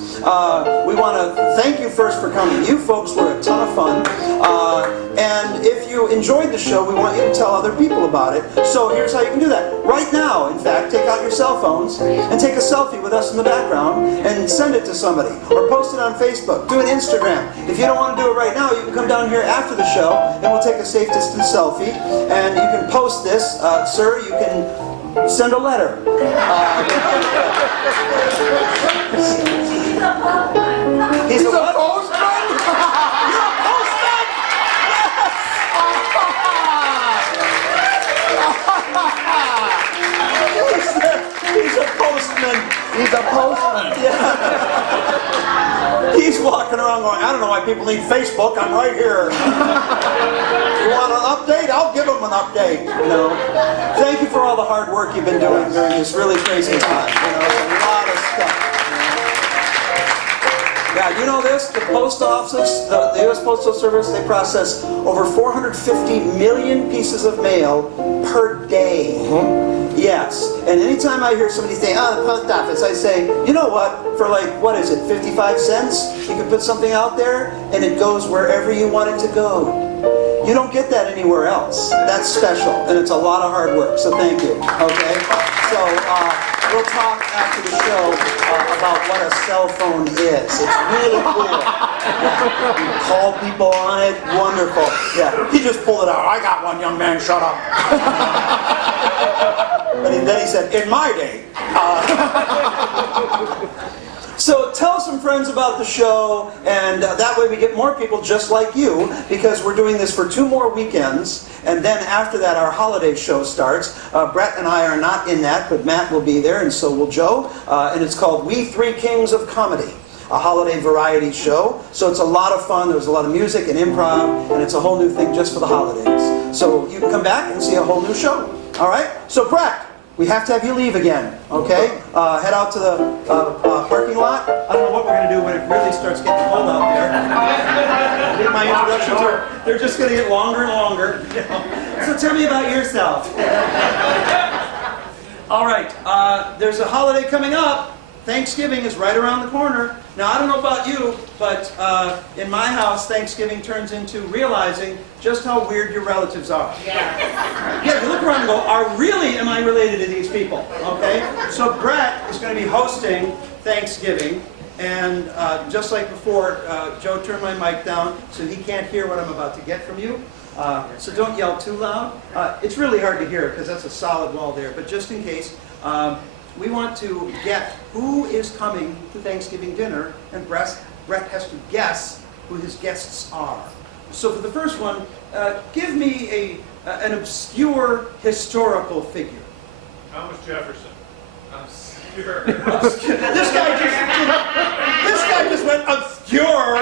We want to thank you first for coming. You folks were a ton of fun. And if you enjoyed the show, we want you to tell other people about it. So here's how you can do that. Right now, in fact, take out your cell phones and take a selfie with us in the background and send it to somebody. Or post it on Facebook. Do an Instagram. If you don't want to do it right now, you can come down here after the show and we'll take a safe distance selfie. And you can post this. Sir, you can send a letter. He's a what? postman? You're a postman? Yes! He's a postman. He's a postman. Yeah. He's walking around going, "I don't know why people need Facebook. I'm right here. You want an update? I'll give them an update." You know. Thank you for all the hard work you've been doing during this really crazy time. You know, it's a lot of stuff. Yeah, you know this? The post office, the U.S. Postal Service, they process over 450 million pieces of mail per day. Yes, and anytime I hear somebody say, "Oh, the post office," I say, you know what? For like, what is it, 55 cents? You can put something out there and it goes wherever you want it to go. You don't get that anywhere else. That's special, and it's a lot of hard work, so thank you, okay? So, we'll talk after the show about what a cell phone is. It's really cool. You call people on it, wonderful. Yeah, he just pulled it out. "I got one, young man, shut up." But then he said, "in my day." So tell some friends about the show, and that way we get more people just like you, because we're doing this for 2 more weekends, and then after that our holiday show starts. Brett and I are not in that, but Matt will be there, and so will Joe, and it's called We Three Kings of Comedy, a holiday variety show. So it's a lot of fun. There's a lot of music and improv, and it's a whole new thing just for the holidays. So you can come back and see a whole new show. All right? So Brett, we have to have you leave again, okay? Head out to the parking lot. I don't know what we're going to do when it really starts getting cold out there. I think my introductions they're just going to get longer and longer. You know? So tell me about yourself. All right, there's a holiday coming up. Thanksgiving is right around the corner. Now, I don't know about you, but in my house, Thanksgiving turns into realizing just how weird your relatives are. Yeah, you look around and go, am I related to these people? Okay? So Brett is going to be hosting Thanksgiving, and just like before, Joe turned my mic down so he can't hear what I'm about to get from you. So don't yell too loud. It's really hard to hear because that's a solid wall there, but just in case, we want to get who is coming to Thanksgiving dinner, and Brett has to guess who his guests are. So for the first one, give me an obscure historical figure. Thomas Jefferson. Obscure. This guy just went obscure.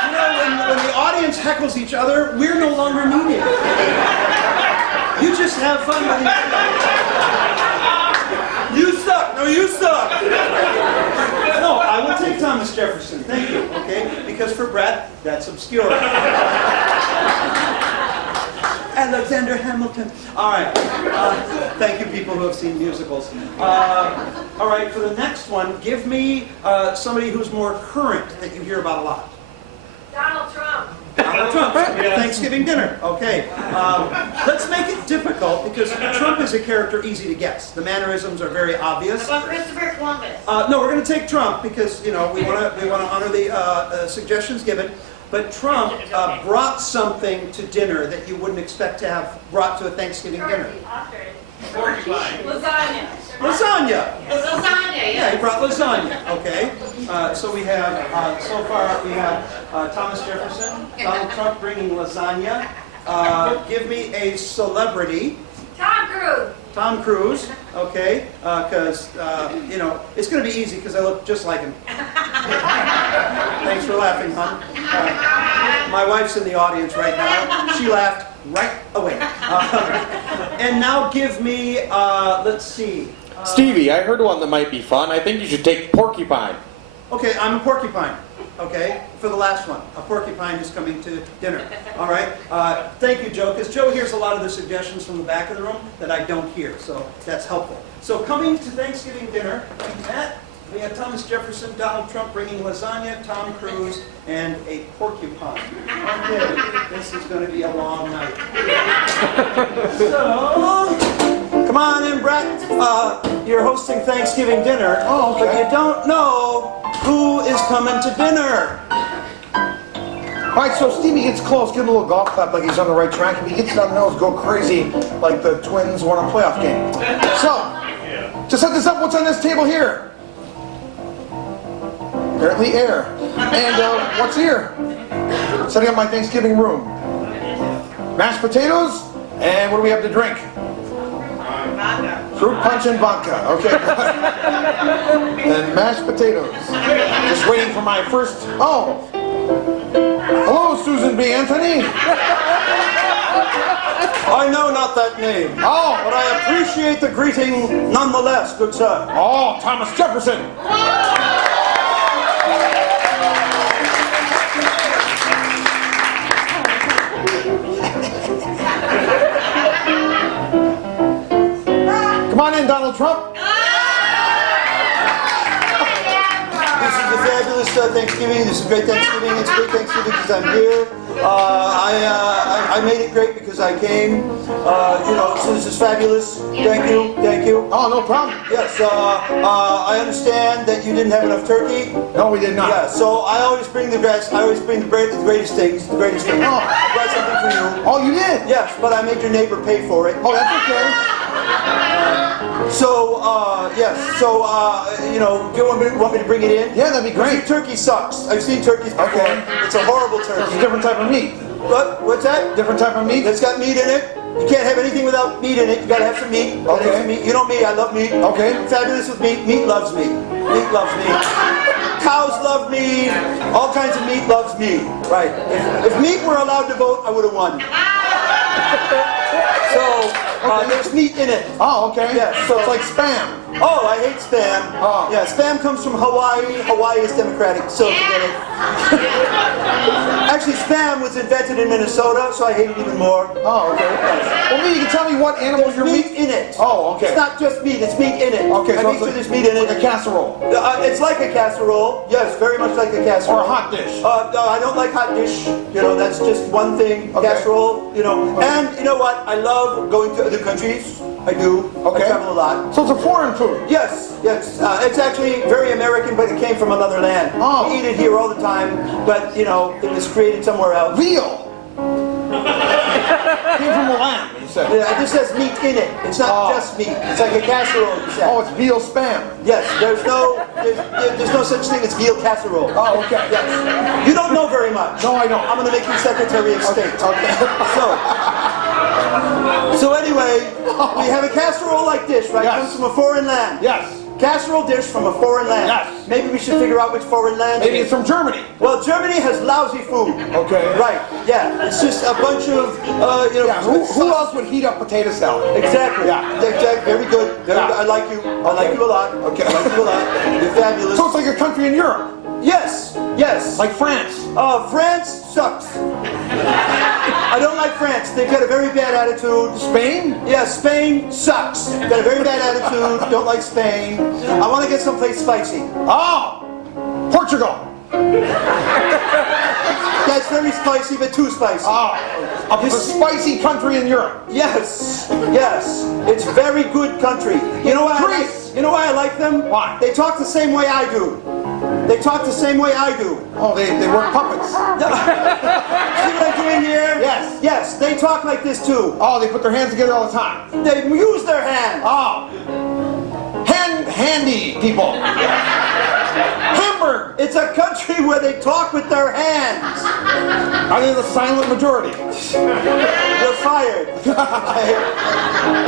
You know, when the audience heckles each other, we're no longer needed. You just have fun with each other. You suck. No, you suck. No, I will take Thomas Jefferson. Thank you. Okay, because for Brett, that's obscure. Alexander Hamilton. All right. Thank you, people who have seen musicals. All right, for the next one, give me somebody who's more current that you hear about a lot. Donald Trump. Donald Trump. Thanksgiving dinner. Okay. Let's make it difficult because Trump is a character easy to guess. The mannerisms are very obvious. How about Christopher Columbus? No, we're going to take Trump because we want to honor the suggestions given. But Trump brought something to dinner that you wouldn't expect to have brought to a Thanksgiving dinner. Lasagna. Lasagna. Lasagna, Yeah, he brought lasagna. Okay. So we have, so far we have Thomas Jefferson, Donald Trump bringing lasagna. Give me a celebrity. Tom Cruise. Tom Cruise. Okay. Because, it's going to be easy because I look just like him. Thanks for laughing, hon. My wife's in the audience right now. She laughed right away. And now give me, let's see. Stevie, I heard one that might be fun. I think you should take porcupine. Okay, I'm a porcupine. Okay, for the last one. A porcupine is coming to dinner. All right? Thank you, Joe, because Joe hears a lot of the suggestions from the back of the room that I don't hear, so that's helpful. So coming to Thanksgiving dinner, Matt, we have Thomas Jefferson, Donald Trump bringing lasagna, Tom Cruise, and a porcupine. Okay, this is going to be a long night. So, come on in, Brett. You're hosting Thanksgiving dinner, but you don't know who is coming to dinner. All right, so Stevie gets close, give him a little golf clap like he's on the right track. If he gets down the nose, go crazy like the Twins won a playoff game. So, to set this up, what's on this table here? Apparently air. And what's here? Setting up my Thanksgiving room. Mashed potatoes, and what do we have to drink? Fruit punch and vodka. Okay. And mashed potatoes. Just waiting for my first. Oh. Hello, Susan B. Anthony. I know not that name. Oh. But I appreciate the greeting nonetheless, good sir. Oh, Thomas Jefferson. Come on in, Donald Trump. This is a fabulous Thanksgiving. This is a great Thanksgiving. It's a great Thanksgiving because I'm here. I made it great because I came. So this is fabulous. Thank you. Thank you. Oh, no problem. Yes, I understand that you didn't have enough turkey. No, we did not. Yeah, so I always bring the best. I always bring the greatest things. The greatest things. Oh. I brought something for you. Oh, you did? Yes, but I made your neighbor pay for it. Oh, that's okay. So, yes. So, you know, do you want me to bring it in? Yeah, that'd be great. Turkey sucks. I've seen turkeys before. Okay. It's a horrible It's a turkey. different type of meat. What's that? Different type of meat? It's got meat in it. You can't have anything without meat in it. You gotta have some meat. You gotta have some meat. You know me, I love meat. Okay. I'm fabulous with meat. Meat loves me. Meat loves me. Cows love me. All kinds of meat loves me. Right. If meat were allowed to vote, I would have won. So, there's meat in it. Oh, okay. Yes. So it's like Spam. Oh, I hate Spam. Oh. Yeah, Spam comes from Hawaii. Hawaii is democratic, so forget it. Actually, Spam was invented in Minnesota, so I hate it even more. Oh, okay. Well, maybe you can tell me what animal There's your meat in it. Oh, okay. It's not just meat, it's meat in it. Okay, I so make it's sure there's meat in it. like a casserole. It's like a casserole. Yes, very much like a casserole. Or a hot dish. No, I don't like hot dish. You know, that's just one thing. Okay. Casserole, you know. Okay. And you know what? I love going to other countries. I do. Okay. I travel a lot. So it's a foreign food. Yes, yes. It's actually very American, but it came from another land. Oh. We eat it here all the time, but, you know, it was created somewhere else. Veal. Came from a lamb, you said. Yeah, it just says meat in it. It's not just meat. It's like a casserole, you said. Oh, it's veal Spam. Yes, there's no such thing as veal casserole. Oh, okay. Yes. You don't know very much. No, I don't. I'm going to make you Secretary of State. Okay. So anyway, we have a casserole like this, right? Yes. Comes from a foreign land. Yes. Casserole dish from a foreign land. Yes. Maybe we should figure out which foreign land Maybe it it's is. from Germany. Well, Germany has lousy food. Okay. Right, yeah. It's just a bunch of, you know... Yeah, who else would heat up potato salad? Exactly. Yeah. Exactly. Very good. Very Yeah. good. I like you. I like you a lot. Okay. I like you a lot. You're fabulous. So it's like a country in Europe. Yes. Yes. Like France. France sucks. I don't like France. They've got a very bad attitude. Spain? Yeah, Spain sucks. Got a very bad attitude. Don't like Spain. I want to get someplace spicy. Oh! Portugal. Yeah, it's very spicy, but too spicy. Oh, a spicy country in Europe. Yes, yes. It's very good country. You know why? You know why I like them? Why? They talk the same way I do. They talk the same way I do. Oh, they work puppets. See what I'm doing here? Yes. Yes, they talk like this too. Oh, they put their hands together all the time. They use their hands. Oh. Handy people. Hamburg. It's a country where they talk with their hands. Are they the silent majority? You're fired.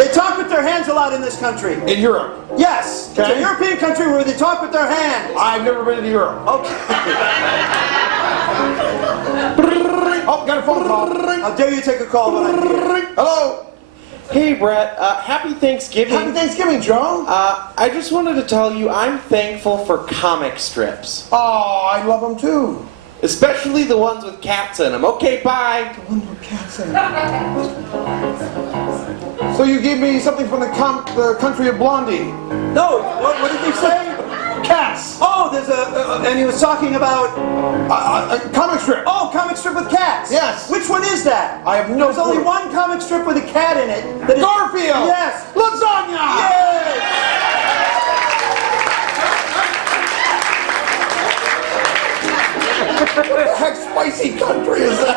They talk with their hands a lot in this country. In Europe? Yes. Okay. It's a European country where they talk with their hands. I've never been to Europe. Okay. Oh, got a phone call. How dare you take a call when I'm here? Hello. Hey, Brett. Happy Thanksgiving. Happy Thanksgiving, Joe. I just wanted to tell you I'm thankful for comic strips. Oh, I love them too. Especially the ones with cats in them. Okay, bye. The ones with cats in them. So you gave me something from the country of Blondie. No, what did you say? Cats. Oh, there's and he was talking about a comic strip. Oh, comic strip with cats. Yes. Which one is that? I have no There's only clue. one comic strip with a cat in it. That is- Garfield. Yes. Lasagna. Yes. What the heck spicy country is that?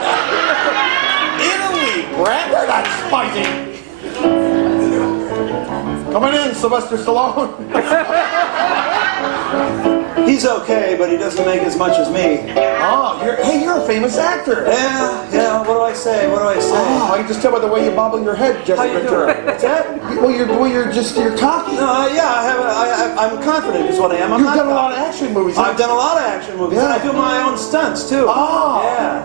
Italy, Brett. They're not spicy. Coming in, Sylvester Stallone. He's okay, but he doesn't make as much as me. Oh, you're a famous actor. Yeah. What do I say? What do I say? Oh, I can just tell by the way you bobble your head, Jeff How you Ventura. doing? What's that? Well, you're talking. I'm confident is what I am. I'm You've not done a lot of confident. action movies. I've done a lot of action movies. Yeah. And I do my own stunts too. Oh.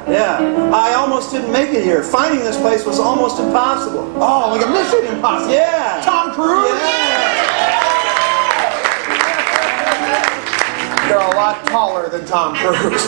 Yeah. I almost didn't make it here. Finding this place was almost impossible. Oh, like a Mission Impossible. Yeah. Tom Cruise. Yeah. You're a lot taller than Tom Cruise.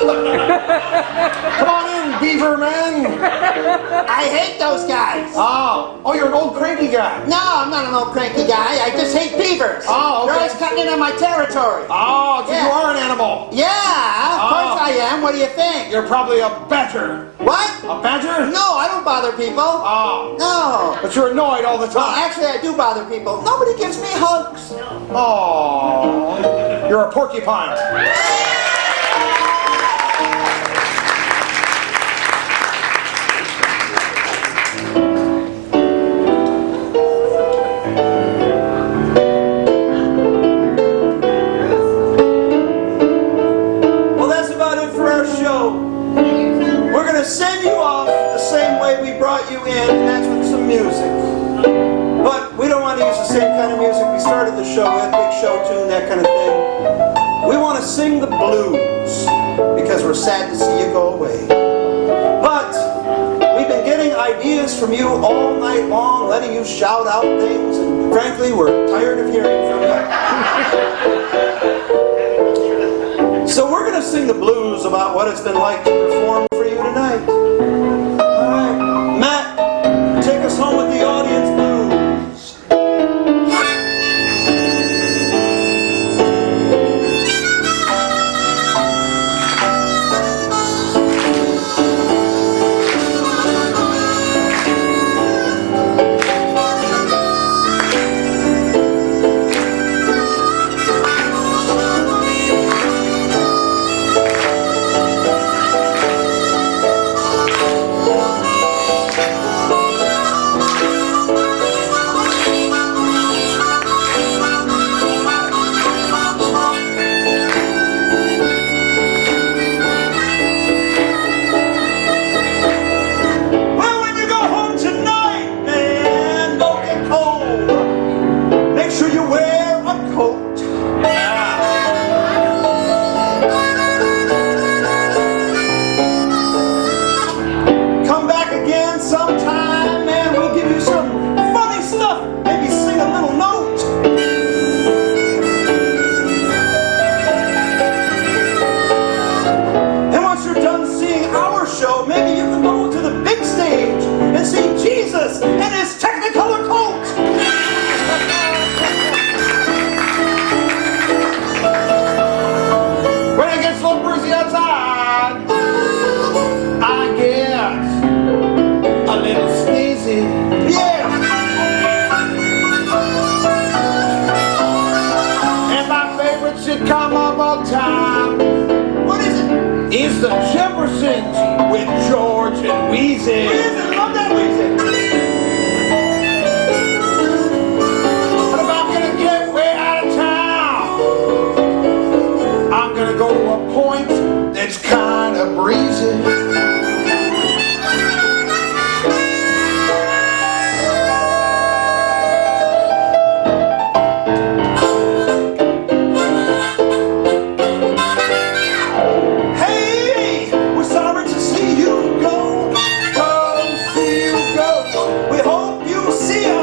Come on in, Beaver Man. I hate those guys. Oh, you're an old cranky guy. No, I'm not an old cranky guy. I just hate beavers. Oh, okay. They're always cutting in on my territory. Oh, so Yeah. you are an animal. Yeah, of course I am. What do you think? You're probably a badger. What? A badger? No, I don't bother people. Oh. No. But you're annoyed all the Well, time. actually, I do bother people. Nobody gives me hugs. Oh, you're a porcupine. brought you in, and that's with some music. But we don't want to use the same kind of music we started the show with, big show tune, that kind of thing. We want to sing the blues, because we're sad to see you go away. But we've been getting ideas from you all night long, letting you shout out things, and frankly, we're tired of hearing from you. So we're going to sing the blues about what it's been like to perform for you tonight. All right, Matt, take us home with the audience blues. The Jeffersons with George and Weezy. Weezy, love that Weezy. But if I'm gonna get way out of town, I'm gonna go to a point that's kind of breezy. See you go. We hope you see us.